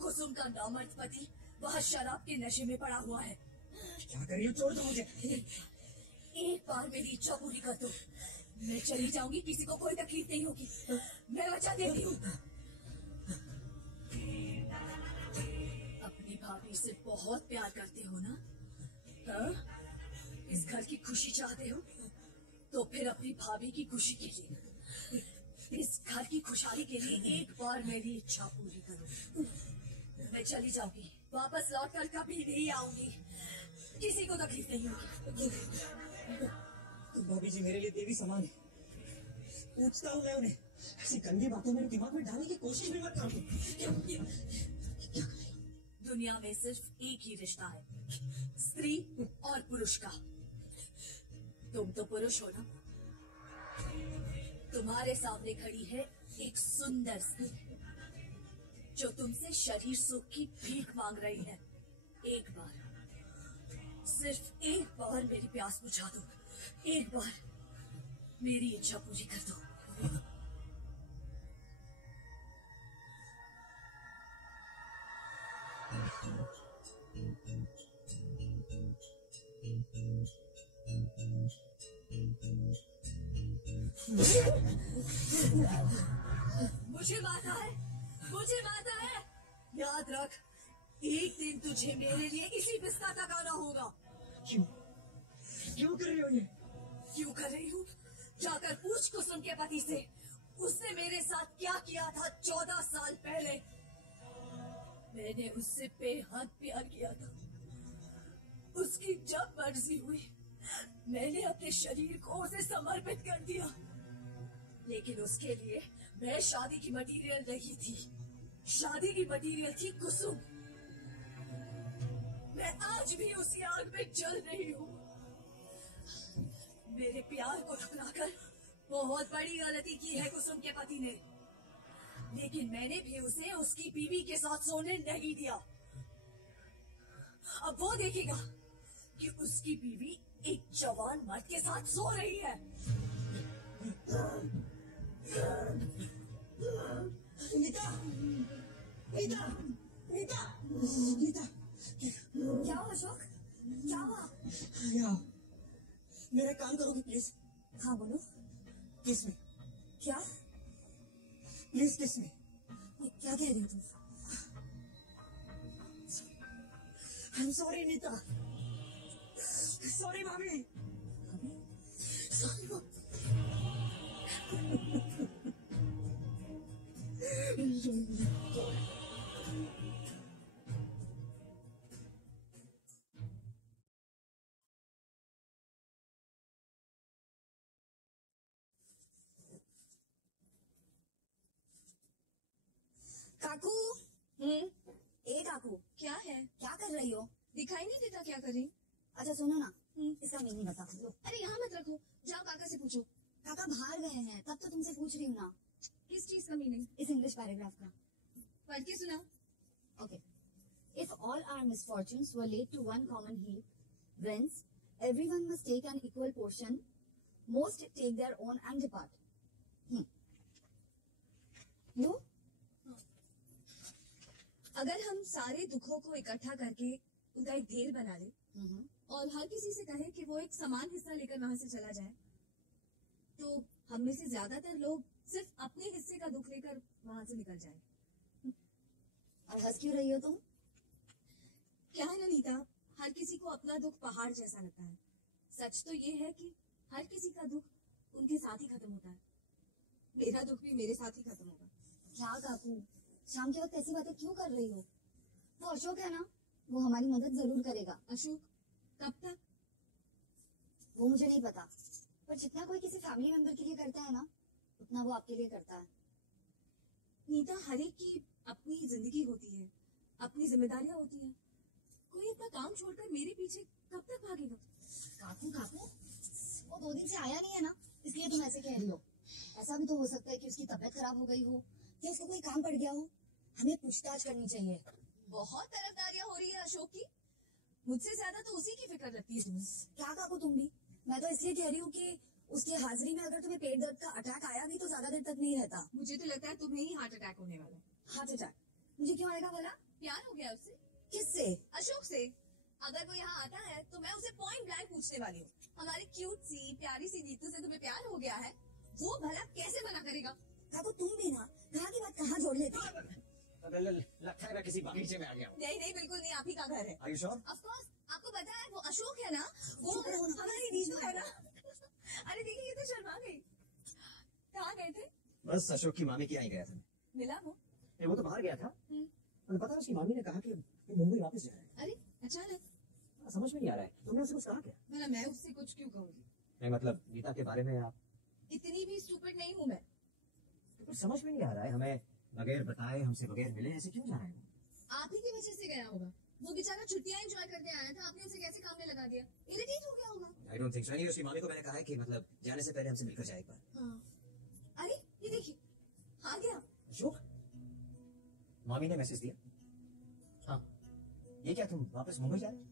कुसुम का नामर्द पति वह शराब के नशे में पड़ा हुआ है। क्या कर रही हो? छोड़ दो मुझे। एक बार मेरी इच्छा पूरी कर दो, मैं चली जाऊंगी, किसी को कोई तकलीफ नहीं होगी। मैं वचन देती हूँ। अपनी भाभी से बहुत प्यार करते हो ना? हाँ? इस घर की खुशी चाहते हो तो फिर अपनी भाभी की खुशी के लिए, इस घर की खुशहाली के लिए एक बार मेरी इच्छा पूरी करो। मैं चली जाऊंगी, वापस लौटकर कभी नहीं आऊंगी, किसी को तकलीफ नहीं होगी। भाभी जी मेरे लिए देवी समान है, पूछता हूँ मैं उन्हें। ऐसी गंदी बातें मेरे दिमाग में डालने की कोशिश भी मत करो। दुनिया में सिर्फ एक ही रिश्ता है, स्त्री और पुरुष का। तुम तो पुरुष हो ना? तुम्हारे सामने खड़ी है एक सुंदर स्त्री जो तुमसे शरीर सुख की भीख मांग रही है। एक बार, सिर्फ एक बार मेरी प्यास बुझा दो, एक बार मेरी इच्छा पूरी कर दो। मुझे मारना है, मुझे मारना है। याद रख, एक दिन तुझे मेरे लिए इसी बिस्तर तक आना होगा। क्यों क्यों कर रही हो ये? क्यों कर रही हूँ? जाकर पूछ कुसुम के पति से, उसने मेरे साथ क्या किया था 14 साल पहले। मैंने उससे बेहद प्यार किया था। उसकी जब मर्जी हुई मैंने अपने शरीर को उसे समर्पित कर दिया, लेकिन उसके लिए मैं शादी की मटीरियल नहीं थी। शादी की मटीरियल थी कुसुम। मैं आज भी उसी आग में जल रही हूँ। मेरे प्यार को ठुकराकर बहुत बड़ी गलती की है कुसुम के पति ने, लेकिन मैंने भी उसे उसकी बीवी के साथ सोने नहीं दिया। अब वो देखेगा कि उसकी बीवी एक जवान मर्द के साथ सो रही है। नीता नीता नीता नीता क्या हुआ अशोक? क्या हुआ? यहाँ मेरा काम करोगे प्लीज? हाँ बोलो। किस में? क्या? प्लीज किस में? ये क्या कह रही हो तुम? I'm sorry नीता, sorry भाभी, sorry काकू, ए काकू, क्या है? क्या कर रही हो? दिखाई नहीं देता क्या कर रही? अच्छा सुनो ना, इसका मीनिंग बता दो। अरे यहाँ मत रखो, जाओ काका से पूछो। काका बाहर गए हैं, तब तो तुमसे पूछ रही हूँ ना, किस चीज का मीनिंग? इस इंग्लिश पैराग्राफ का। पढ़ के सुनाओ। Okay. If all our misfortunes were laid to one common heap, whence everyone must take an equal portion, most take their own and depart. लो, अगर हम सारे दुखों को इकट्ठा करके उनका एक ढेर बना ले और हर किसी से कहे कि वो एक समान हिस्सा लेकर वहां से चला जाए, तो हम में से ज्यादातर लोग सिर्फ अपने हिस्से का दुख लेकर वहां से निकल जाएंगे। और हंस क्यों रही हो तुम? क्या है ना नीता, हर किसी को अपना दुख पहाड़ जैसा लगता है। सच तो ये है कि हर किसी का दुख उनके साथ ही खत्म होता है। मेरा दुख भी मेरे साथ ही खत्म होगा। क्या काकू, शाम के वक्त ऐसी बातें क्यों कर रही हो? वो अशोक है ना, वो हमारी मदद जरूर करेगा। अशोक कब तक? वो मुझे नहीं पता, पर जितना कोई किसी फैमिली मेंबर के लिए करता है ना, उतना वो आपके लिए करता है। नीता, हर एक की अपनी जिंदगी होती है, अपनी जिम्मेदारियां होती हैं। कोई अपना काम छोड़कर मेरे पीछे कब तक भागेगा? काकू काकू, वो 2 दिन से आया नहीं है ना, इसलिए तुम ऐसे कह रही हो। ऐसा भी तो हो सकता है कि उसकी तबीयत खराब हो गई हो या उसको कोई काम पड़ गया हो। हमें पूछताछ करनी चाहिए। बहुत तरफदारियां हो रही है अशोक की। मुझसे ज्यादा तो उसी की फिक्र लगती है तुम्हें। क्या काकू तुम भी? मैं तो इसलिए कह रही हूँ कि उसकी हाजिरी में अगर तुम्हें पेट दर्द का अटैक आया भी तो ज्यादा देर तक नहीं रहता। मुझे तो लगता है तुम्हें ही हार्ट अटैक होने वाला है। हार्ट अटैक मुझे क्यों आएगा भला? प्यार हो गया उससे? किससे? अशोक से। अगर वो यहाँ आता है तो मैं उसे पॉइंट ब्लैंक पूछने वाली हूँ, हमारी क्यूट सी प्यारी सी नीतू से तुम्हें प्यार हो गया है? वो भला कैसे मना करेगा? काकू तुम भी ना कहाँ की बात कहाँ जोड़ लेते? लगता है मैं किसी बगीचे में आ गया हूँ। नहीं नहीं, बिल्कुल नहीं, आप ही का घर है। Are you sure? Of course, आपको पता है वो अशोक है ना, वो चुप रहो ना। हमारी नीतू है ना। अरे देखिए, ये तो शर्मा गई। कहाँ गए थे? बस अशोक की मामी की आई गया था। मिला वो? वो तो बाहर गया था। हम्म। मुझे पता है उसकी मामी ने कहा कि वो मुंबई वापस जा रहा है। अरे अचानक? समझ में नहीं आ रहा है, तुमने उससे कुछ कहा क्या? भला मैं उससे कुछ क्यों कहूँगी? नहीं मतलब गीता के बारे में आप इतनी भी स्टूपिड नहीं हूँ मैं। तो कुछ समझ में नहीं आ रहा है। हमें बगैर बताए, हमसे बगैर मिले ऐसे क्यों जा रहे हैं? आप ही की वजह से गया होगा। वो बेचारा छुट्टियां एंजॉय करने आया था, आपने उसे कैसे काम में लगा दिया? इरिटेट हो गया होगा। I don't think so. नहीं, उसकी मामी को मैंने कहा है कि मतलब जाने से पहले हमसे मिलकर जाए एक बार। हाँ। अरे ये देखिए, आ गया। अशोक, मामी ने मैसेज दिया। हाँ ये क्या, तुम वापस मुंबई जा रहे हो?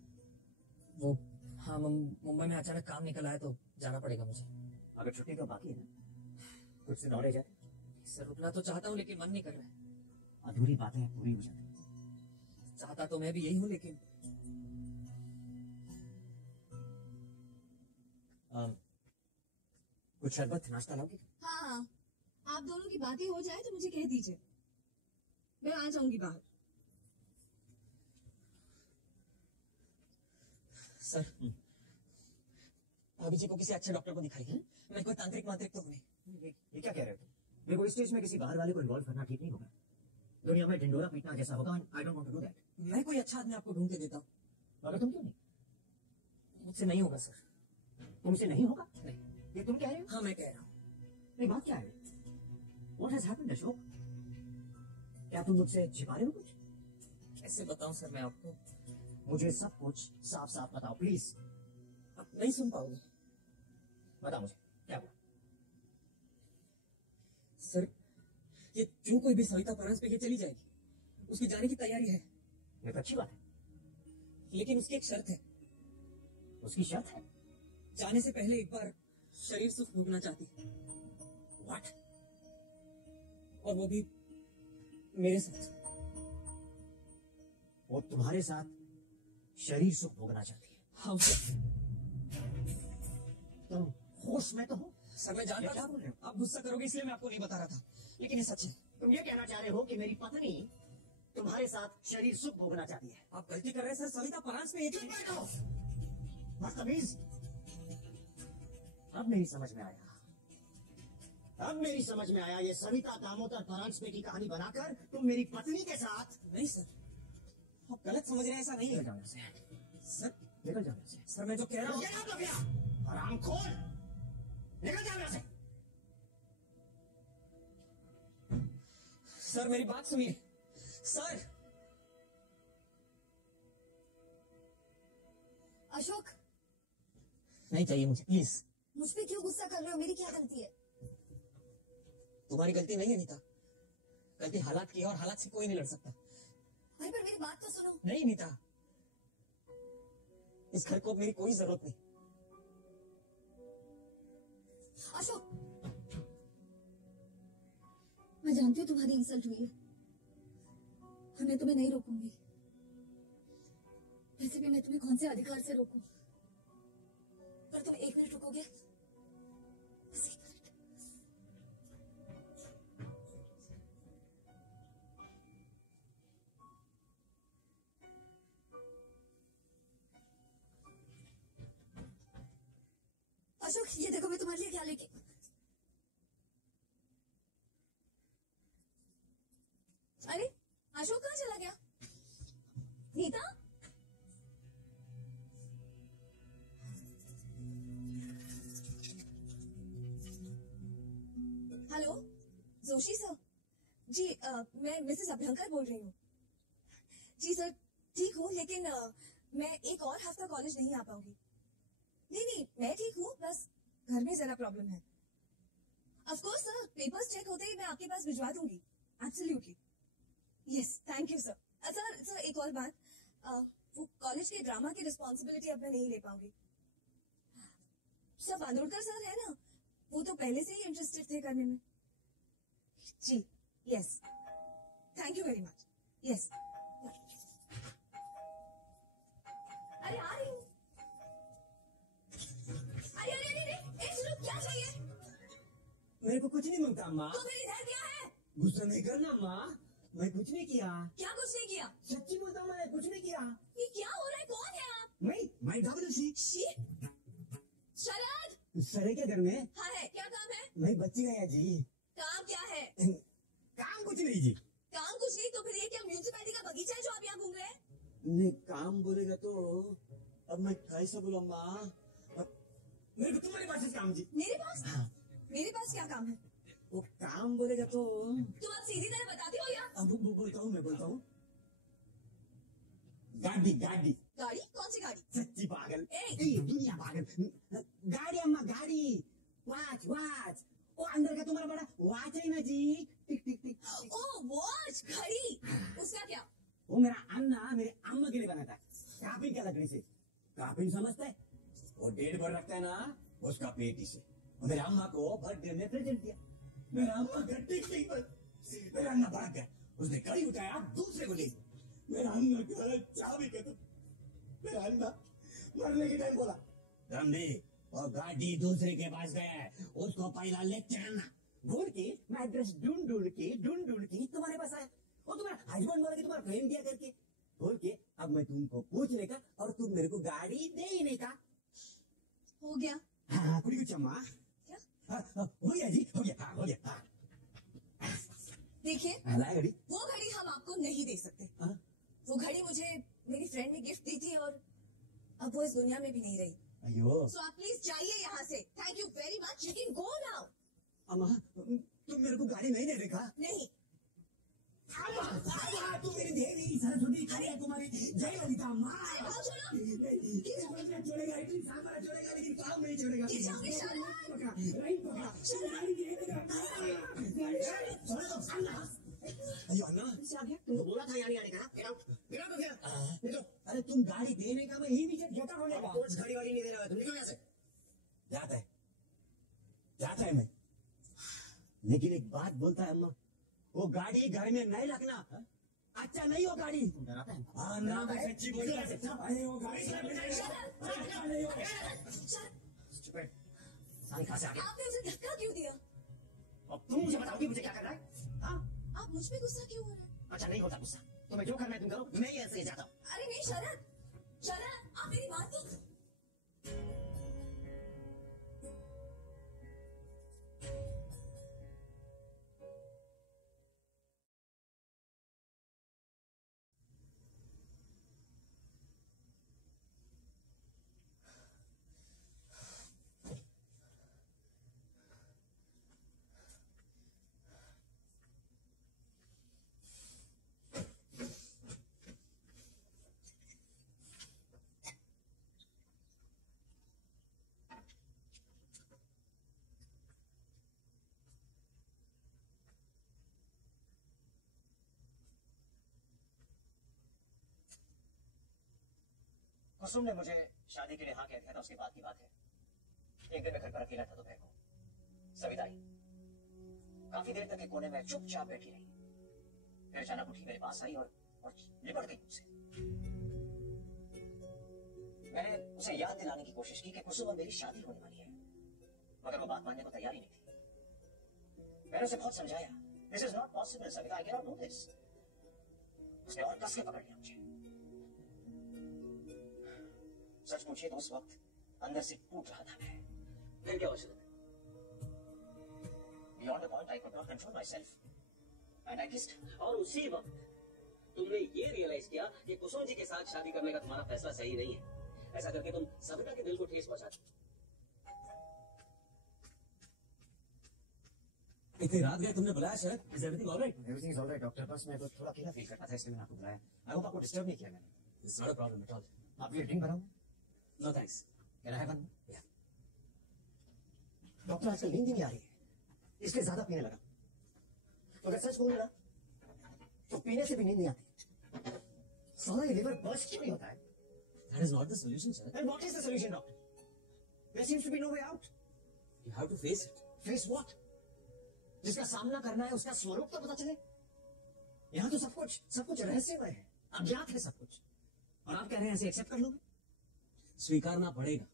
वो हाँ मुंबई में अचानक काम निकल आया तो जाना पड़ेगा मुझे। अगर छुट्टी तो बाकी है ना, कुछ दिन और रह जाते। सर रुकना तो चाहता हूँ लेकिन मन नहीं कर रहा है। अधूरी बातें पूरी हो जाती। चाहता तो मैं भी यही हूँ लेकिन कुछ शरबत नाश्ता लाओगे? हाँ हाँ, आप दोनों की बातें हो जाए तो मुझे कह दीजिए, मैं आ जाऊंगी बाहर। सर भाभी जी को किसी अच्छे डॉक्टर को दिखाइए। मैं कोई तांत्रिक मांत्रिक तो हूँ नहीं। ये क्या कह रहे हो तुम? मेरे को इस स्टेज में किसी बाहर वाले को इन्वॉल्व करना ठीक नहीं होगा। दुनिया में ढिंडोरा पीटना जैसा होगा। I don't want to do that. मैं कोई अच्छा आदमी आपको ढूंढ के देता हूँ। मगर तुम क्यों नहीं? मुझसे नहीं होगा सर। तुमसे नहीं होगा? नहीं। ये तुम कह रहे हो? हाँ मैं कह रहा हूँ। नहीं, बात क्या है? What has happened, Ashok? क्या तुम मुझसे छिपा रहे हो कुछ? कैसे बताऊं सर मैं आपको? मुझे सब कुछ साफ साफ बताओ प्लीज। आप नहीं सुन पाओगे। बताओ मुझे क्या हुआ। सर ये जो कोई भी सविता परांज पे ये चली जाएगी, उसकी जाने की तैयारी है। ये तो अच्छी बात है। लेकिन उसकी एक शर्त है। उसकी शर्त है? जाने से पहले एक बार शरीर सुख भोगना चाहती है। What? और वो भी मेरे साथ। वो तुम्हारे साथ शरीर सुख भोगना चाहती है? हाँ सर। तुम होश में तो हो? सर मैं जानता था आप गुस्सा करोगे इसलिए मैं आपको नहीं बता रहा था, लेकिन ये सच है। तुम ये कहना चाह रहे हो कि मेरी पत्नी तुम्हारे साथ शरीर सुख भोगना चाहती है? आप गलती कर रहे हैं सर। सविता परांज पे ये चुप बैठो, बदतमीज। अब मेरी समझ में आया। अब मेरी समझ में आया। ये सविता दामोदर परांजपे की कहानी बनाकर तुम मेरी पत्नी के साथ। नहीं सर, आप गलत समझ रहे हैं। ऐसा नहीं निकल है जाओ यहाँ से। सर। निकल जाओ यहाँ से। सर मैं जो कह रहा हूँ। Get out of here! हरामखोर! निकल जाओ यहाँ से। सर मेरी बात सुनिए सर। अशोक, नहीं चाहिए मुझे प्लीज। मुझ पे क्यों गुस्सा कर रहे हो? मेरी क्या गलती है? तुम्हारी गलती नहीं है नीता, गलती हालात की है और हालात से कोई नहीं लड़ सकता। अरे पर मेरी बात तो सुनो। नहीं नीता, इस घर को मेरी कोई जरूरत नहीं। अशोक, मैं जानती हूँ तुम्हारी इंसल्ट हुई है और मैं तुम्हें नहीं रोकूंगी। वैसे भी मैं तुम्हें कौन से अधिकार से रोकूं? पर तुम एक मिनट रुकोगे? बस एक मिनट। अशोक ये देखो मैं तुम्हारे लिए क्या लेके। अरे अशोक कहाँ चला गया? नीता? हेलो जोशी सर जी, मैं मिसेस अभ्यंकर बोल रही हूँ। जी सर ठीक हूँ, लेकिन मैं एक और हफ्ता कॉलेज नहीं आ पाऊंगी। नहीं मैं ठीक हूँ, बस घर में जरा प्रॉब्लम है। Of course sir, papers check होते ही मैं आपके पास भिजवा दूंगी। Absolutely yes, thank you sir. Sir एक और बात, वो कॉलेज के ड्रामा की रिस्पॉन्सिबिलिटी अब मैं नहीं ले पाऊंगी। सर बांदोड़कर सर है ना, वो तो पहले से ही इंटरेस्टेड थे करने में। जी yes, thank you very much. Yes अरे आ रही हूँ। अरे अरे अरे अरे सुनो, क्या चाहिए? मेरे को कुछ नहीं मांगता अम्मा। तो फिर इधर क्या है? गुस्सा नहीं करना अम्मा, मैं कुछ नहीं किया। क्या कुछ नहीं किया? सच्ची बोलता हूँ, मैं कुछ नहीं किया। ये क्या हो रहा है? कौन है आप? मैं डब्ल्यूसी। शरद सरे के घर में हाँ है, क्या काम है? मैं बच्ची गया जी। काम क्या है? काम कुछ नहीं जी। काम कुछ नहीं तो फिर ये क्या म्यूनिसिपैलिटी का बगीचा है जो आप यहाँ घूम रहे हैं? नहीं, काम बोलेगा तो अब मैं कैसे बोलूं अम्मा। मेरे को तुम्हारे पास ही काम जी। मेरे पास? हाँ। मेरे पास क्या काम है? वो काम बोलेगा तो तुम आप सीधी तरह बताते हो या? अब बोलता हूँ, मैं बोलता हूँ। गाड़ी गाड़ी। गाड़ी? कौन सी गाड़ी? सच्ची पागल। ए! दुनिया पागल। गाड़ी अम्मा गाड़ी। Watch watch. वो अंदर का तुम्हारा बड़ा वाच है ना जी। टिक टिक टिक। ओ वॉच, घड़ी। उसका क्या? वो मेरा अन्ना मेरे अम्मा के लिए बना था, कापिन का लकड़ी से। कापिन समझता है? वो 1.5 भर रखता है ना, उसका पेटी से। और मेरे अम्मा को बर्थडे में प्रेजेंट दिया। मेरा अम्मा का टिक टिक पर मेरा अन्ना भाग गया। उसने कड़ी उठाया, दूसरे को दी। मेरा अन्ना का चाबी का तो मेरा अन्ना मरने के टाइम बोला, रमदी और गाड़ी दूसरे के पास गया है, उसको पहला ले चलना। बोल के मैं एड्रेस ढूंढ ढूंढ के तुम्हारे पास आया। वो तुम्हारा हस्बैंड बोला कि तुम्हारा फ्रेंड दिया करके। बोल के अब मैं तुमको पूछने का और तुम मेरे को गाड़ी देने का। हो गया। हाँ कुड़ी कुछ अम्मा। क्या? हो गया जी, हो गया, हाँ हो गया। हाँ देखिए, लाए घड़ी। वो घड़ी हम आपको नहीं दे सकते। हाँ? वो घड़ी मुझे मेरी फ्रेंड ने गिफ्ट दी थी और अब वो इस दुनिया में भी नहीं रही। अयो सो आप प्लीज जाइए यहाँ से। Thank you very much. You can go now. अम्मा, तुम मेरे को गाड़ी नहीं दे देगा? नहीं। तुम मेरी देवी सरस्वती कन्या कुमारी जय ललिता माँ। भाग छोड़ो। छोड़ेगा, इतनी सामरा छोड़ेगा, लेकिन काम नहीं छोड़ेगा। ये जाओगे शाला। पकड़ा, राइट पकड़ा। गाड़ी दे देगा। छोड़ दो, सामना। अयो अन्ना, तुमको बोला था यहाँ नहीं आने का। गिराओ तो क्या? देखो, अरे तुम गाड़ी देने का मैं ही नीचे जटा होने का। कोच घड़ी वाड़ी नहीं दे रहा है, तुम निकलो यहाँ से। जाता है मैं, लेकिन एक बात बोलता है अम्मा, वो गाड़ी घर में नहीं रखना। अच्छा नहीं हो गाड़ी। डराता है? हाँ ना, मैं सच्ची बोल रहा हूँ। अरे वो गाड़ी घर में नहीं रखना। चुप है। सारी कहाँ से आ गया? आपने उसे धक्का क्यों दिया? अब तुम मुझे बताओगी मुझे क्या करना है? हाँ? आप मुझ पे गुस्सा क्यों हो रहे हैं? अच्छा नहीं होता गुस्सा, तो मैं जो करना है तुम करो, मैं यहाँ से जाता हूँ। अरे नहीं शरद, शरद आप मेरी बात तो। कुसुम ने मुझे शादी के लिए हाँ कह दिया था, उसके बाद की बात है। एक दिन मैं घर पर अकेला था दोपहर को, सविता आई। काफी देर तक एक कोने में चुपचाप बैठी रही, फिर अचानक उठी मेरे पास आई और लिपट गई मुझसे। मैंने उसे याद दिलाने की कोशिश की कि कुसुम और मेरी शादी होने वाली है, मगर वो बात मानने को तैयार ही नहीं थी। मैंने उसे बहुत समझाया, this is not possible Savita, I can not do this. उसने और कस के पकड़ लिया मुझे। सच पूछिए तो उस वक्त अंदर से टूट रहा था मैं। फिर क्या हुआ? Beyond a point, I could not control myself, and I kissed her. और उसी वक्त तुमने ये रियलाइज किया कि कुसुम जी के साथ शादी करने का तुम्हारा फैसला सही नहीं है। ऐसा करके तुम सविता के दिल को ठेस पहुंचा। इतनी रात गए तुमने बुलाया sir? Is everything all right? Everything is all right, doctor. बस मैं थोड़ा अकेला फील करता था, इसलिए मैंने आपको बुलाया। I hope आपको डिस्टर्ब नहीं किया मैंने। It's not a problem at all. आप ये ड्रिंक भराऊं? No thanks. Can I have one? Yeah. Doctor आजकल नींद ही नहीं आ रही है, इसलिए ज्यादा पीने लगा। तो अगर सच बोलूं ना, तो पीने से भी नींद नहीं आती। साला ये लिवर बर्स्ट क्यों नहीं होता है? That is not the solution, sir. And what is the solution, doctor? There seems to be no way out. You have to face it. Face what? जिसका सामना करना है उसका स्वरूप तो पता चले। यहाँ तो सब कुछ रहस्यमय है, अज्ञात है सब कुछ। और आप कह रहे हैं ऐसे एक्सेप्ट कर लोगे? स्वीकारना पड़ेगा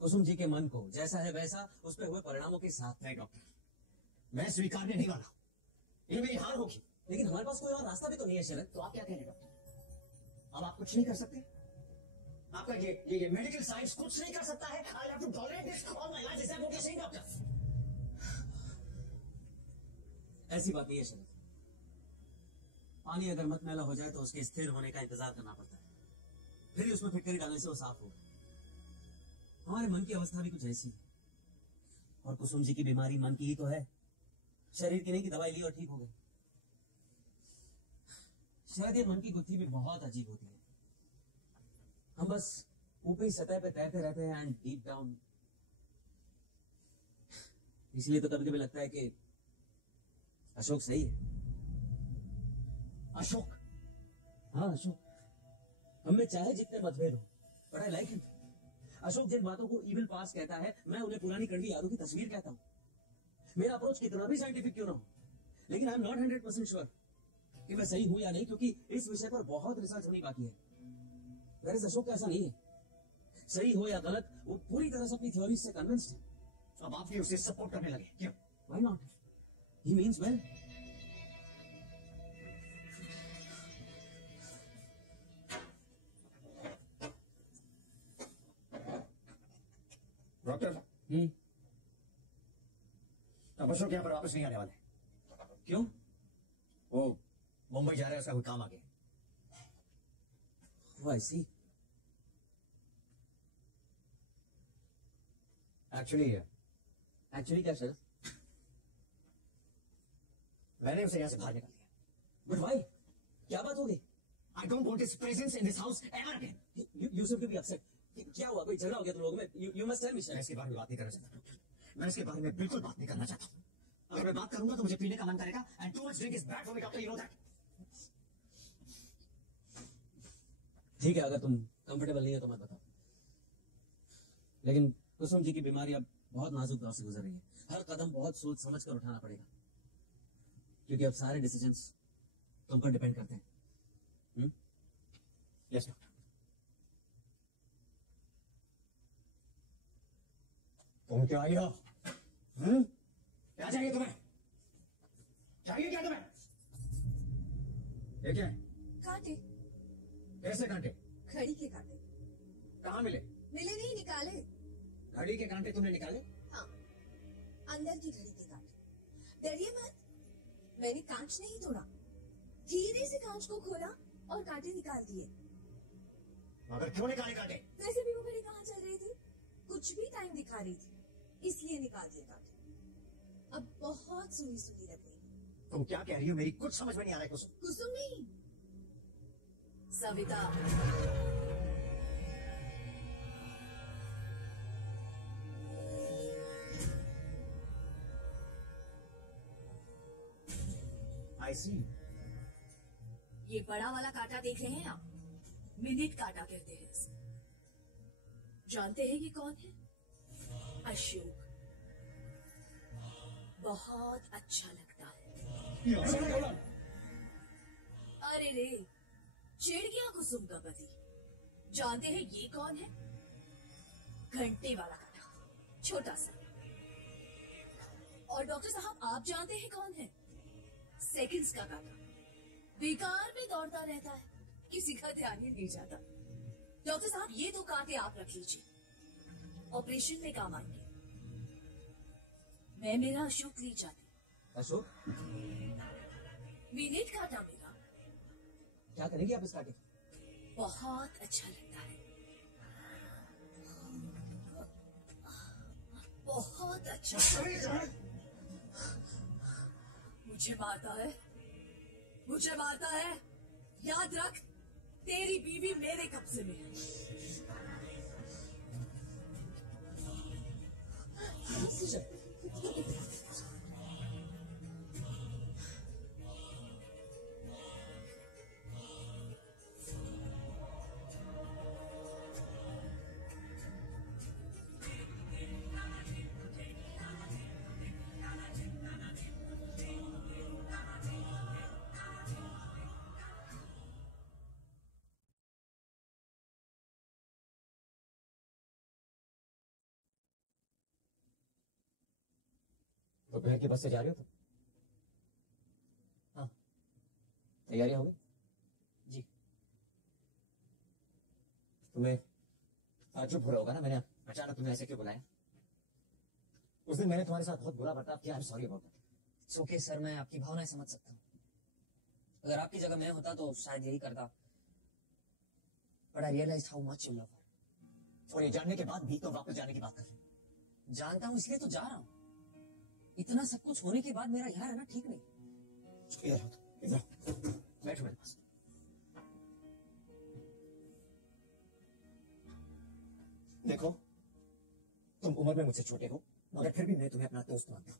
कुसुम जी के मन को, जैसा है वैसा, उस पे हुए परिणामों के साथ। नहीं डॉक्टर, मैं स्वीकारने नहीं वाला। ये मेरी हार होगी। लेकिन हमारे पास कोई और रास्ता भी तो नहीं है शरद। तो आप क्या कह रहे हैं डॉक्टर? अब आप कुछ नहीं कर सकते? आपका ये मेडिकल साइंस कुछ नहीं कर सकता है? I'll have to tolerate this all my life. Is that what you're saying, doctor? ऐसी बात नहीं है शरद। पानी अगर मत मैला हो जाए तो उसके स्थिर होने का इंतजार करना पड़ता है, फिर ही उसमें फिटकरी डालने से वो साफ होगा। हमारे मन की अवस्था भी कुछ ऐसी है, और कुसुम जी की बीमारी मन की ही तो है। शरीर की नहीं कि दवाई ली और ठीक हो गई। शायद ये मन की गुत्थी भी बहुत अजीब होती है। हम बस ऊपरी सतह पे तैरते रहते हैं एंड डीप डाउन। इसलिए तो कभी कभी लगता है कि अशोक सही है। अशोक? हाँ अशोक। हमें चाहे जितने मतभेद हो, but I like him. Ashok जिन बातों को इविल पास कहता है, मैं उन्हें पुरानी कड़वी यादों की तस्वीर कहता हूँ। मेरा अप्रोच कितना भी साइंटिफिक क्यों ना हो, लेकिन आई एम नॉट 100% श्योर कि मैं सही हूं या नहीं, क्योंकि इस विषय पर बहुत रिसर्च होनी बाकी है। वैसे अशोक ऐसा नहीं है, सही हो या गलत, वो पूरी तरह से अपनी थ्योरी से कन्विंस्ड है। अब आप भी उसे सपोर्ट करने लगे क्यों? Why not? He means well. Doctor, अब अशोक यहाँ पर वापस नहीं आने वाले। क्यों? वो मुंबई जा रहा है, उसका कोई काम आ गया। I see. एक्चुअली क्या सर, मैंने उसे यहाँ से बाहर निकाल दिया। But why? क्या बात हो गई? I don't want his presence in this house ever again. You seem to be upset. क्या हुआ? कोई झगड़ा हो गया तुम लोगों में? You must tell me, sir. मैं इसके बारे में बात नहीं करना चाहता डॉक्टर। मैं इसके बारे में बिल्कुल बात नहीं करना चाहता हूँ। अगर मैं बात करूंगा तो मुझे पीने का मन करेगा, and too much drink is bad for me, doctor. You know that. ठीक है, अगर तुम कंफर्टेबल नहीं हो तो मत बताओ। लेकिन कुसुम जी की बीमारी अब बहुत नाजुक दौर से गुजर रही है। हर कदम बहुत सोच समझ कर उठाना पड़ेगा, क्योंकि अब सारे डिसीजंस तुम पर डिपेंड करते हैं। Yes doctor. तुम क्यों आई हो? क्या चाहिए तुम्हें? चाहिए क्या तुम्हें? ये क्या है? कांटे, कैसे कांटे? घड़ी के कांटे। कहाँ मिले? मिले नहीं, निकाले। घड़ी के कांटे तुमने निकाले? हाँ, अंदर की घड़ी के कांटे। डरिए मत, मैंने कांच नहीं तोड़ा, धीरे से कांच को खोला और कांटे निकाल दिए। मगर क्यों निकाले कांटे? वैसे भी वो घड़ी कहाँ चल रही थी, कुछ भी टाइम दिखा रही थी, इसलिए निकाल दिए कांटे। अब बहुत सुनी सुनी लग रही है। तुम क्या कह रही हो? मेरी कुछ समझ में नहीं आ रहा है कुसुम। कुसुम नहीं, सविता। आई सी। ये बड़ा वाला कांटा देख रहे हैं आप? मिनट कांटा कहते हैं इसे। जानते हैं ये कौन है? अशोक। बहुत अच्छा लगता है। अरे रे, चिढ़ गया कुसुम का पति। जानते हैं ये कौन है? घंटे वाला कांटा, छोटा सा। और डॉक्टर साहब, आप जानते हैं कौन है? सेकंड्स का कांटा, बेकार में दौड़ता रहता है, किसी का ध्यान ही नहीं जाता। डॉक्टर साहब, ये दो कांटे आप रख लीजिए, ऑपरेशन में काम आएंगे। मैं मेरा अशोक ले जाती। अशोक, मिनट कांटा मेरा क्या करेंगे आप इस कांटे? बहुत अच्छा लगता है, बहुत अच्छा। मुझे मारता है, मुझे मारता है। याद रख, तेरी बीवी मेरे कब्जे में है। दोपहर की बस से जा रहे हो तुम? हाँ। तैयारी हो गई? जी। तुम्हें ताज्जुब हो रहा होगा ना, मैंने अचानक तुम्हें ऐसे क्यों बुलाया? उस दिन मैंने तुम्हारे साथ बहुत बुरा बर्ताव किया। I am sorry about that. Okay sir, मैं आपकी भावनाएं समझ सकता हूँ। अगर आपकी जगह मैं होता तो शायद यही करता। But I realised how much you love her. और ये जानने के बाद भी तो वापस जाने की बात कर रहे हो। जानता हूँ इसलिए तो जा रहा हूँ। इतना सब कुछ होने के बाद मेरा यहाँ रहना ठीक नहीं। इधर आओ, इधर आओ। बैठो मेरे पास। देखो, तुम उम्र में मुझसे छोटे हो, मगर फिर भी मैं तुम्हें अपना दोस्त मानता हूं।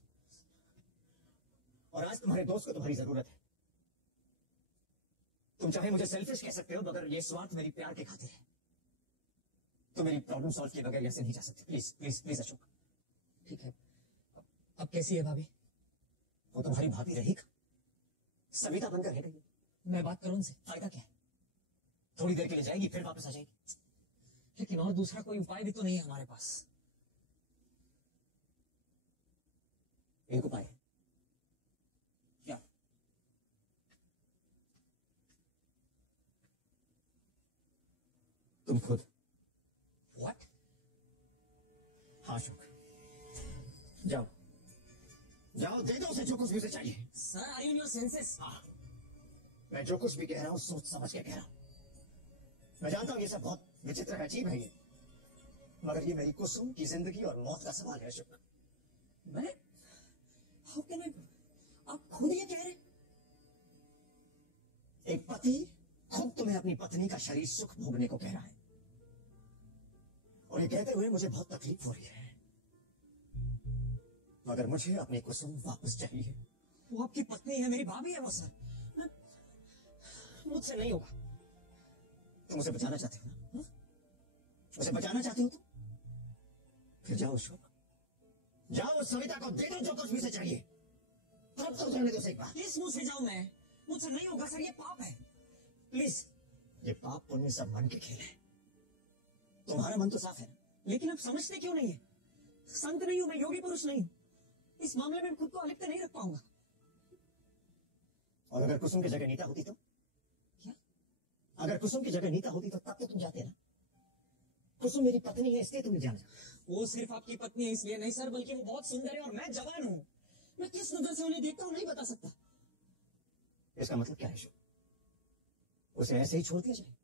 और आज तुम्हारे दोस्त को तुम्हारी जरूरत है। तुम चाहे मुझे सेल्फिश कह सकते हो, मगर ये स्वार्थ मेरी प्यार के खातिर है। तुम मेरी प्रॉब्लम सॉल्व किए बगैर ऐसे नहीं जा सकते। Please please please Ashok. ठीक है, अब कैसी है भाभी? वो तुम्हारी भाभी रही सविता बनकर रह गई। मैं बात करूं उनसे? फायदा क्या है? थोड़ी देर के लिए जाएगी, फिर वापस आ जाएगी। लेकिन और दूसरा कोई उपाय भी तो नहीं है हमारे पास। एक उपाय है। क्या? तुम खुद। What? हाँ, हाँ अशोक, जाओ जाओ, दे दो उसे जो कुछ भी उसे चाहिए। Sir are you in your senses? हाँ, मैं जो कुछ भी कह रहा हूँ सोच समझ के कह रहा हूँ। मैं जानता हूँ ये सब बहुत विचित्र है, अजीब है ये, मगर ये मेरी कुसुम की जिंदगी और मौत का सवाल है अशोक। मैं हाउ कैन आई, आप खुद ये कह रहे? एक पति खुद तुम्हें अपनी पत्नी का शरीर सुख भोगने को कह रहा है, और ये कहते हुए मुझे बहुत तकलीफ हो रही है, मगर मुझे अपनी कुसुम वापस चाहिए। वो आपकी पत्नी है, मेरी भाभी है वो सर। मुझसे नहीं होगा। तुम उसे बचाना चाहते हो ना? उसे बचाना चाहते हो तो फिर जाओ अशोक, जाओ उस सविता को दे दो जो कुछ भी उसे चाहिए। अब तो जाने दो उसे एक बार। किस मुंह से जाऊं मैं? मुझसे नहीं होगा सर, ये पाप है। प्लीज। ये पाप पुण्य सब मन के खेल है। तुम्हारा मन तो साफ है ना? लेकिन आप समझते क्यों नहीं है? संत नहीं हूं मैं, योगी पुरुष नहीं हूं। इस मामले में खुद को अलिप्त नहीं रख पाऊंगा। और अगर कुसुम की जगह नीता होती तो? क्या? अगर कुसुम की जगह नीता होती तो तब तो तुम जाते ना। कुसुम मेरी पत्नी है इसलिए तुम जाना। वो सिर्फ आपकी पत्नी है इसलिए नहीं सर, बल्कि वो बहुत सुंदर है और मैं जवान हूं। मैं किस नजर से उन्हें देखता हूं नहीं बता सकता। इसका मतलब क्या है अशोक? उसे ऐसे ही छोड़ दिया जाए?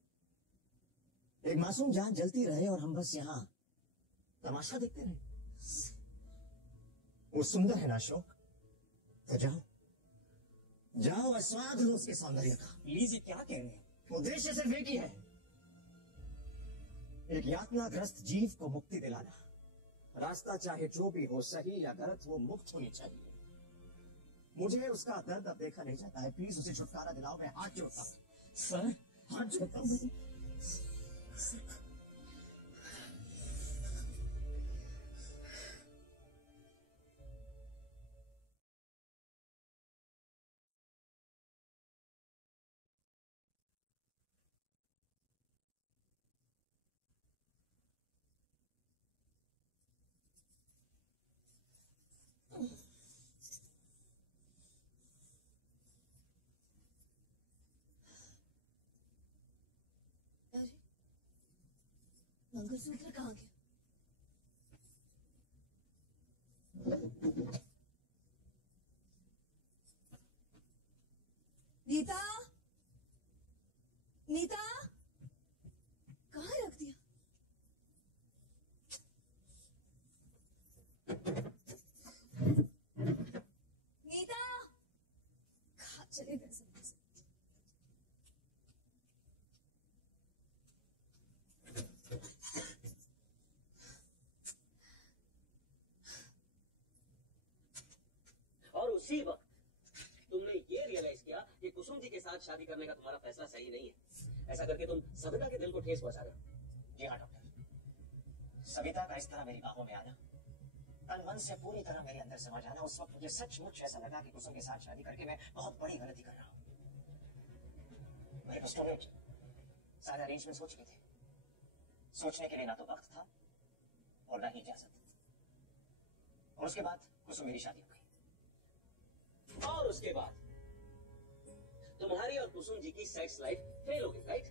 एक मासूम जान जलती रहे और हम बस यहाँ तमाशा देखते रहे? वो सुंदर है ना अशोक, तो जाओ जाओ और स्वाद लो उसके सौंदर्य का। प्लीज, ये क्या कह रहे हैं? उद्देश्य सिर्फ एक ही है, एक यातनाग्रस्त जीव को मुक्ति दिलाना। रास्ता चाहे जो भी हो, सही या गलत, वो मुक्त होनी चाहिए। मुझे उसका दर्द अब देखा नहीं जाता है। प्लीज उसे छुटकारा दिलाओ। मैं हाथ जोड़ता हूं सर, हाथ जोड़ता हूं। अरे मंगलसूत्र कहाँ गया? नीता, नीता, कहाँ रख दिया? नीता, कहाँ चले गए सब? और उसी वक्त तुमने ये रियलाइज किया कि कुसुम जी के साथ शादी करने का तुम्हारा फैसला सही नहीं है। ऐसा करके तुम सविता के दिल को ठेस पहुंचा रहे हो। जी हाँ डॉक्टर, सविता का इस तरह मेरी बाहों में आना, तन मन से पूरी तरह मेरे अंदर समा जाना, उस वक्त मुझे सचमुच ऐसा लगा कि कुसुम के साथ शादी करके मैं बहुत बड़ी गलती कर रहा हूँ। मेरे पास तो सारे अरेंजमेंट हो चुके थे। सोचने के लिए ना तो वक्त था और ना ही इजाजत। और उसके बाद कुसुम मेरी शादी हो गई। और उसके बाद तुम्हारी और कुसुम जी की सेक्स लाइफ फेल हो गई, राइट?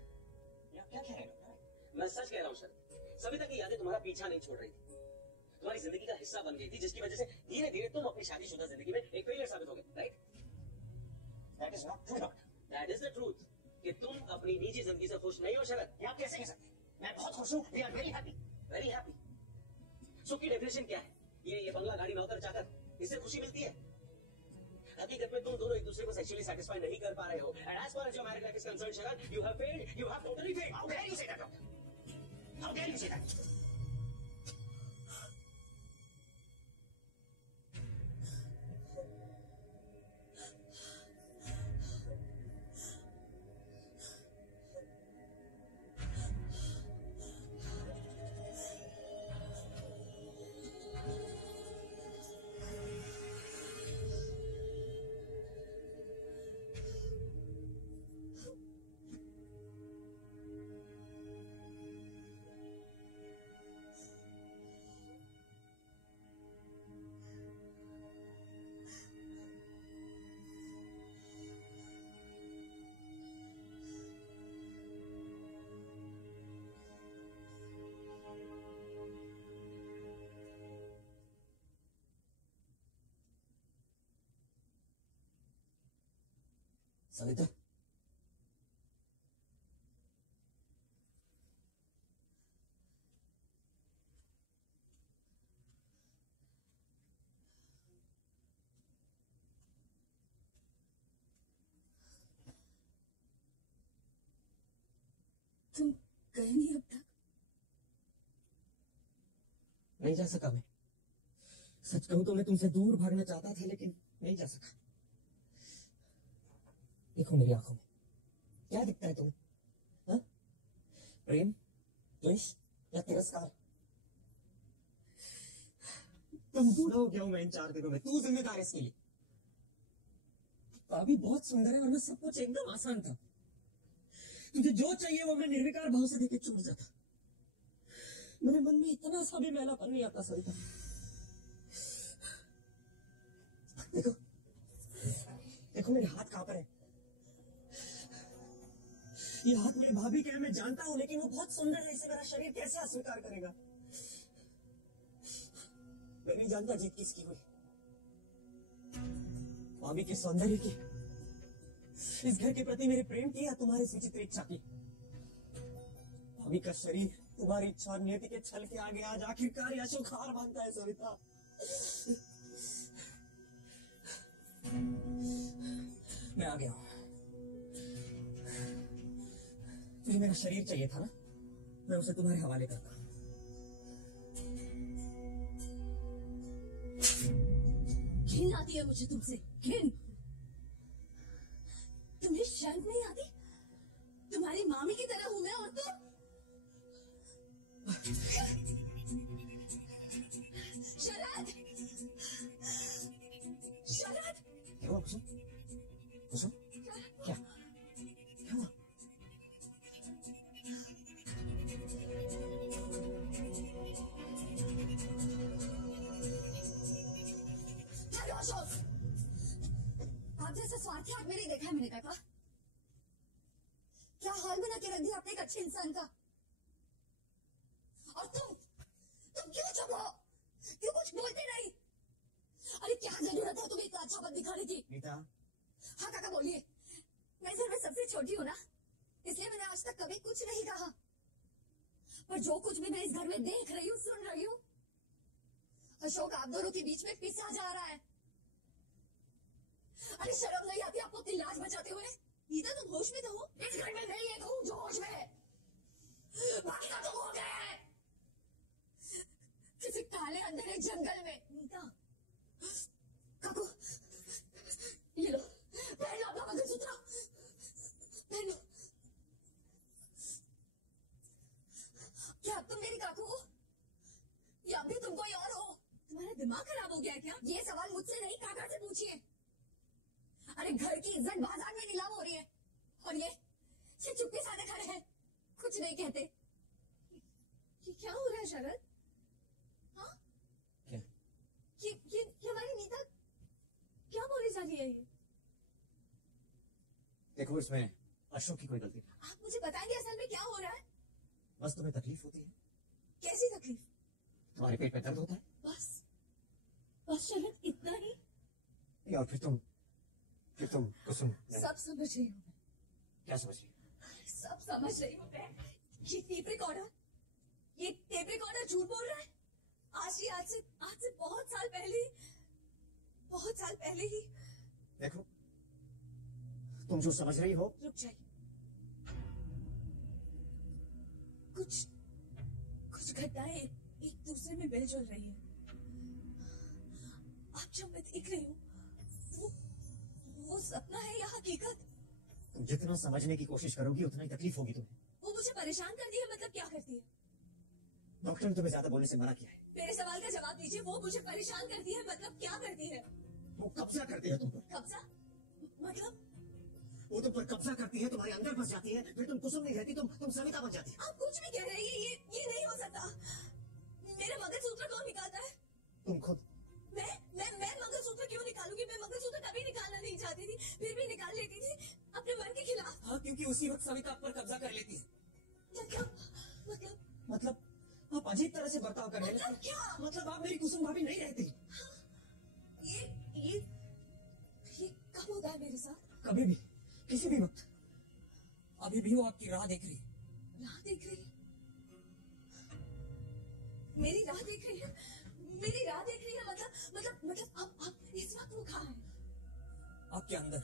क्या कह रहे हैं डॉक्टर? मैं सच कह रहा हूँ सर, सविता की यादें तुम्हारा पीछा नहीं छोड़ रही थी, तुम्हारी जिंदगी का हिस्सा बन गई थी, जिसकी वजह से धीरे धीरे तुम अपनी शादीशुदा जिंदगी में एक फेलियर साबित हो गए, right? That is not true doctor. That is the truth कि तुम अपनी निजी जिंदगी से खुश नहीं हो शरद। ये आप कैसे कह सकते हैं? मैं बहुत खुश हूँ। We are very happy. Very happy. सुख की डेफिनेशन क्या है? ये बंगला गाड़ी नौकर चाकर, इससे खुशी मिलती है? हकीकत में तुम दोनों एक दूसरे को सेक्सुअली सेटिस्फाई नहीं कर पा रहे हो। And as far as your married life is concerned Sharad, you have failed, you have totally failed. How dare you say that doctor? How dare you say that? Savita, तुम गए नहीं अब तक? नहीं जा सका मैं। सच कहूं तो मैं तुमसे दूर भागना चाहता था, लेकिन नहीं जा सका। देखो मेरी आंखों में क्या दिखता है तुम्हें? हाँ? प्रेम, द्वेष या तिरस्कार? तुम बूढ़ा हो गया हो मैं इन 4 दिनों में, तू जिम्मेदार है इसके लिए। भाभी बहुत सुंदर है, वरना सब कुछ एकदम आसान था। तुझे जो चाहिए वो मैं निर्विकार भाव से देके छोड़ जाता। मेरे मन में इतना सा भी मैलापन नहीं आता सविता। देखो देखो मेरे हाथ कहां पर है। ये हाथ मेरी भाभी के हैं, मैं जानता हूं, लेकिन वो बहुत सुंदर है, इसे मेरा शरीर कैसे अस्वीकार करेगा? मैं नहीं जानता जीत किसकी हुई, भाभी के सौंदर्य की, इस घर के प्रति मेरे प्रेम की, या तुम्हारी विचित्र इच्छा की? भाभी का शरीर तुम्हारी इच्छा और नियति के छल के आगे आज आखिरकार यह अशोक हार मानता है सविता। मैं आ गया हूं। तुझे मेरा शरीर चाहिए था ना, मैं उसे तुम्हारे हवाले करता। घिन आती है मुझे तुमसे, घिन। तुम्हें शर्म नहीं आती? तुम्हारी मामी की तरह हूं मैं, और तुम शरद, शरद, क्या हुआ कुसुम? कुसुम क्या क्या हुआ? चलो अशोक, आप जैसा स्वार्थी आदमी नहीं देखा है मैंने काका। क्या हाल बना के रख दिया आपने एक अच्छे इंसान का। और तुम क्यों चुप हो? क्यों कुछ बोलते नहीं? अरे क्या जरूरत है तुम्हें इतना अच्छा पद दिखाने की? नीता, हाँ काका बोलिए। मैं घर में सबसे छोटी हूँ ना, इसलिए मैंने आज तक कभी कुछ नहीं कहा। पर जो कुछ भी मैं इस घर में देख रही हूँ, सुन रही हूँ, अशोक आप दोनों के बीच में पिसा जा रहा है। अरे शर्म नहीं आती आपको अपनी लाज बचाते हुए? नीता तुम होश में तो हो? इस घर में नहीं है तुम जो होश में है, बाकी का तुम हो गया है किसी काले अंधेरे जंगल में। नीता काकू, ये लो, पहन लो अपना मंगलसूत्र, पहन लो। क्या अब तुम मेरी काकू हो, या अब भी तुम कोई और हो? तुम्हारा दिमाग खराब हो गया है क्या? ये सवाल मुझसे नहीं, काका से पूछिए। अरे घर की इज्जत बाजार में नीलाम हो रही है, और ये चुप्पी साधे खड़े हैं, कुछ नहीं कहते। ये क्या हो रहा है शरद? हाँ, क्या? ये हमारी नीता क्या बोली जा रही है ये? देखो इसमें अशोक की कोई गलती नहीं। आप मुझे बताएंगे असल में क्या हो रहा है? बस तुम्हें तकलीफ होती है, कैसी तकलीफ? तुम्हारे पेट में दर्द होता है, बस बस शरद, इतना ही? और फिर तुम कुसुम सब समझ रही हूँ मैं, क्या समझ रही हो? सब समझ रही हूँ मैं। ये टेप रिकॉर्डर झूठ बोल रहा है। आज से बहुत साल पहले ही। देखो तुम जो समझ रही हो, रुक जाइए, कुछ घटनाएं एक दूसरे में मिलजुल रही है। आप जो मैं देख रही हूँ वो सपना है या हकीकत? तुम जितना समझने की कोशिश करोगी उतना ही तकलीफ होगी तुम्हें। वो मुझे परेशान करती है, मतलब क्या करती है? डॉक्टर ने तुम्हें ज्यादा बोलने से मना किया है। मेरे सवाल का जवाब दीजिए। वो मुझे परेशान करती है, मतलब क्या करती है? वो कब्जा करती है तुम पर। कब्जा? मतलब? वो तुम पर कब्जा करती है, तुम्हारे अंदर फंस जाती है, फिर तुम कुसुम नहीं रहती, तुम सविता बन जाती है। आप कुछ भी कह रहे हैं, ये नहीं हो सकता। मेरा मंगलसूत्र कौन निकालता है? तुम खुद। मैं मंगलसूत्र क्यों निकालूंगी? मैं मंगलसूत्र कभी निकालना नहीं चाहती थी, फिर भी निकाल लेती थी अपने मन के खिलाफ। हाँ, क्योंकि उसी वक्त सविता आप पर कब्जा कर लेती है। मतलब आप अजीब तरह से बर्ताव कर रहे हैं। मतलब क्या? मतलब आप मेरी कुसुम भाभी नहीं रहती। ये कब होता है मेरे साथ? कभी भी, किसी भी वक्त। अभी भी वो आपकी राह देख रही है। राह देख रही है? मेरी राह देख रही है? मेरी राह देख रही है मतलब अब इस वक्त वो कहाँ है? आपके अंदर।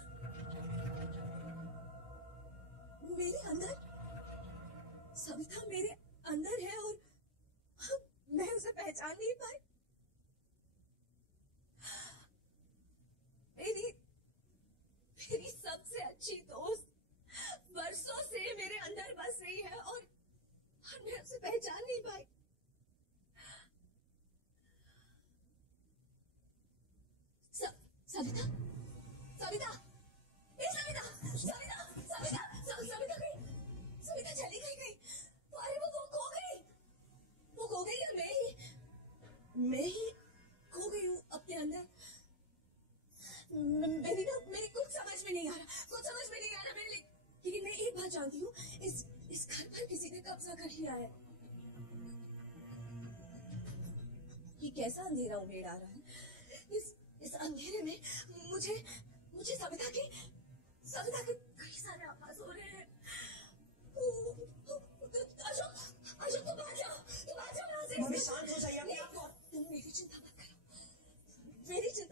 मेरे अंदर? सविता मेरे अंदर है और मैं उसे पहचान नहीं पाई। मेरी सबसे अच्छी दोस्त बरसों से मेरे अंदर बस रही है और मैं उसे पहचान नहीं पाई। सविता, सविता, ए सविता, सविता, सविता, सविता गई, सविता चली गई कहीं। अरे वो खो गई, वो खो गई और मैं ही खो गई हूँ अपने अंदर। मेरी कुछ समझ में नहीं आ रहा, लेकिन मैं एक बात जानती हूँ, इस घर पर किसी ने कब्जा कर लिया है। ये कैसा अंधेरा उमेड़ आ रहा है? इस अंधेरे में मुझे सविता के कई सारे आवाज हो रहे हैं। अशोक तुम आ जाओ यहाँ से। मम्मी शांत हो जाइए अपने आप को। तुम मेरी चिंता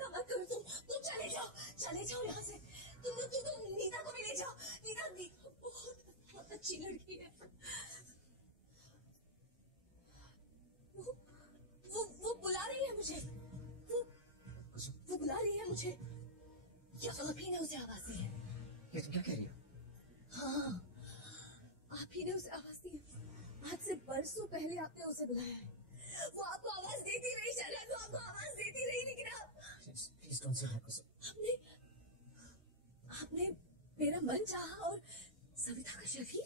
मत करो, तुम चले जाओ यहाँ से। तुम नीता को भी ले जाओ। नीता बहुत अच्छी लड़की है। वो बुला रही है मुझे, वो बुला रही है मुझे। या आप ही ने उसे आवाज दी है? ये तुम क्या कह रही हो? हाँ, आप ही ने उसे आवाज दी है। आज से बरसों पहले आपने उसे बुलाया है। वो आपको आवाज देती रही, शरद, वो आपको आवाज देती रही, लेकिन प्लीज डोंट से दैट। आपने मेरा मन चाहा और सविता का शरीर,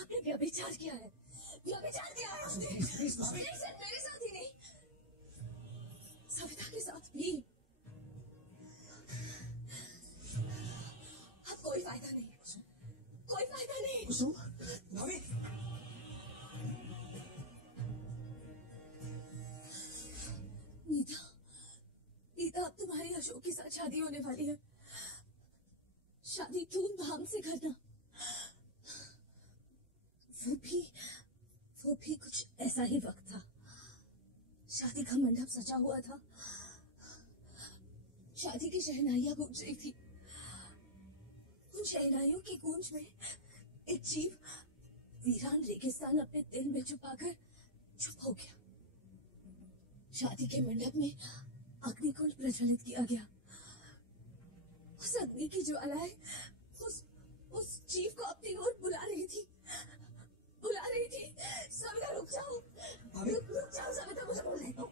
आपने व्यभिचार किया है आपने। सिर्फ मेरे साथ ही नहीं, सविता के साथ भी। अब कोई फायदा नहीं। कुसुम, भाभी, नीता, अब तुम्हारी अशोक के साथ शादी होने वाली है। शादी धूमधाम से करना। वो भी कुछ ऐसा ही वक्त था। शादी का मंडप सजा हुआ था, शादी की शहनाइयां गूंज रही थी। उन शहनाइयों की गूंज में एक जीव वीरान रेगिस्तान अपने दिल में छुपाकर चुप हो गया। शादी के मंडप में अग्निकुंड प्रज्वलित किया गया। उस अग्नि की ज्वालाएं उस जीव को अपनी ओर बुला रही थी। सविता रुक जाओ, सविता, मुझे बोलने दो,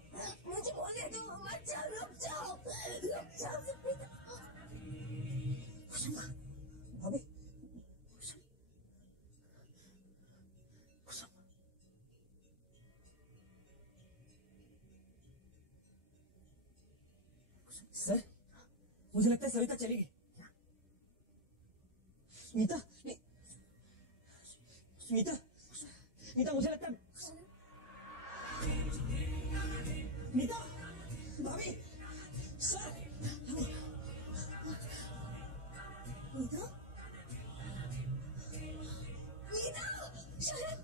मत जाओ, रुक जाओ सविता। भाभी, सर, मुझे लगता है सविता चली गई। नीता, मुझे लगता है नीता, भाभी, सर, नीता, शरद,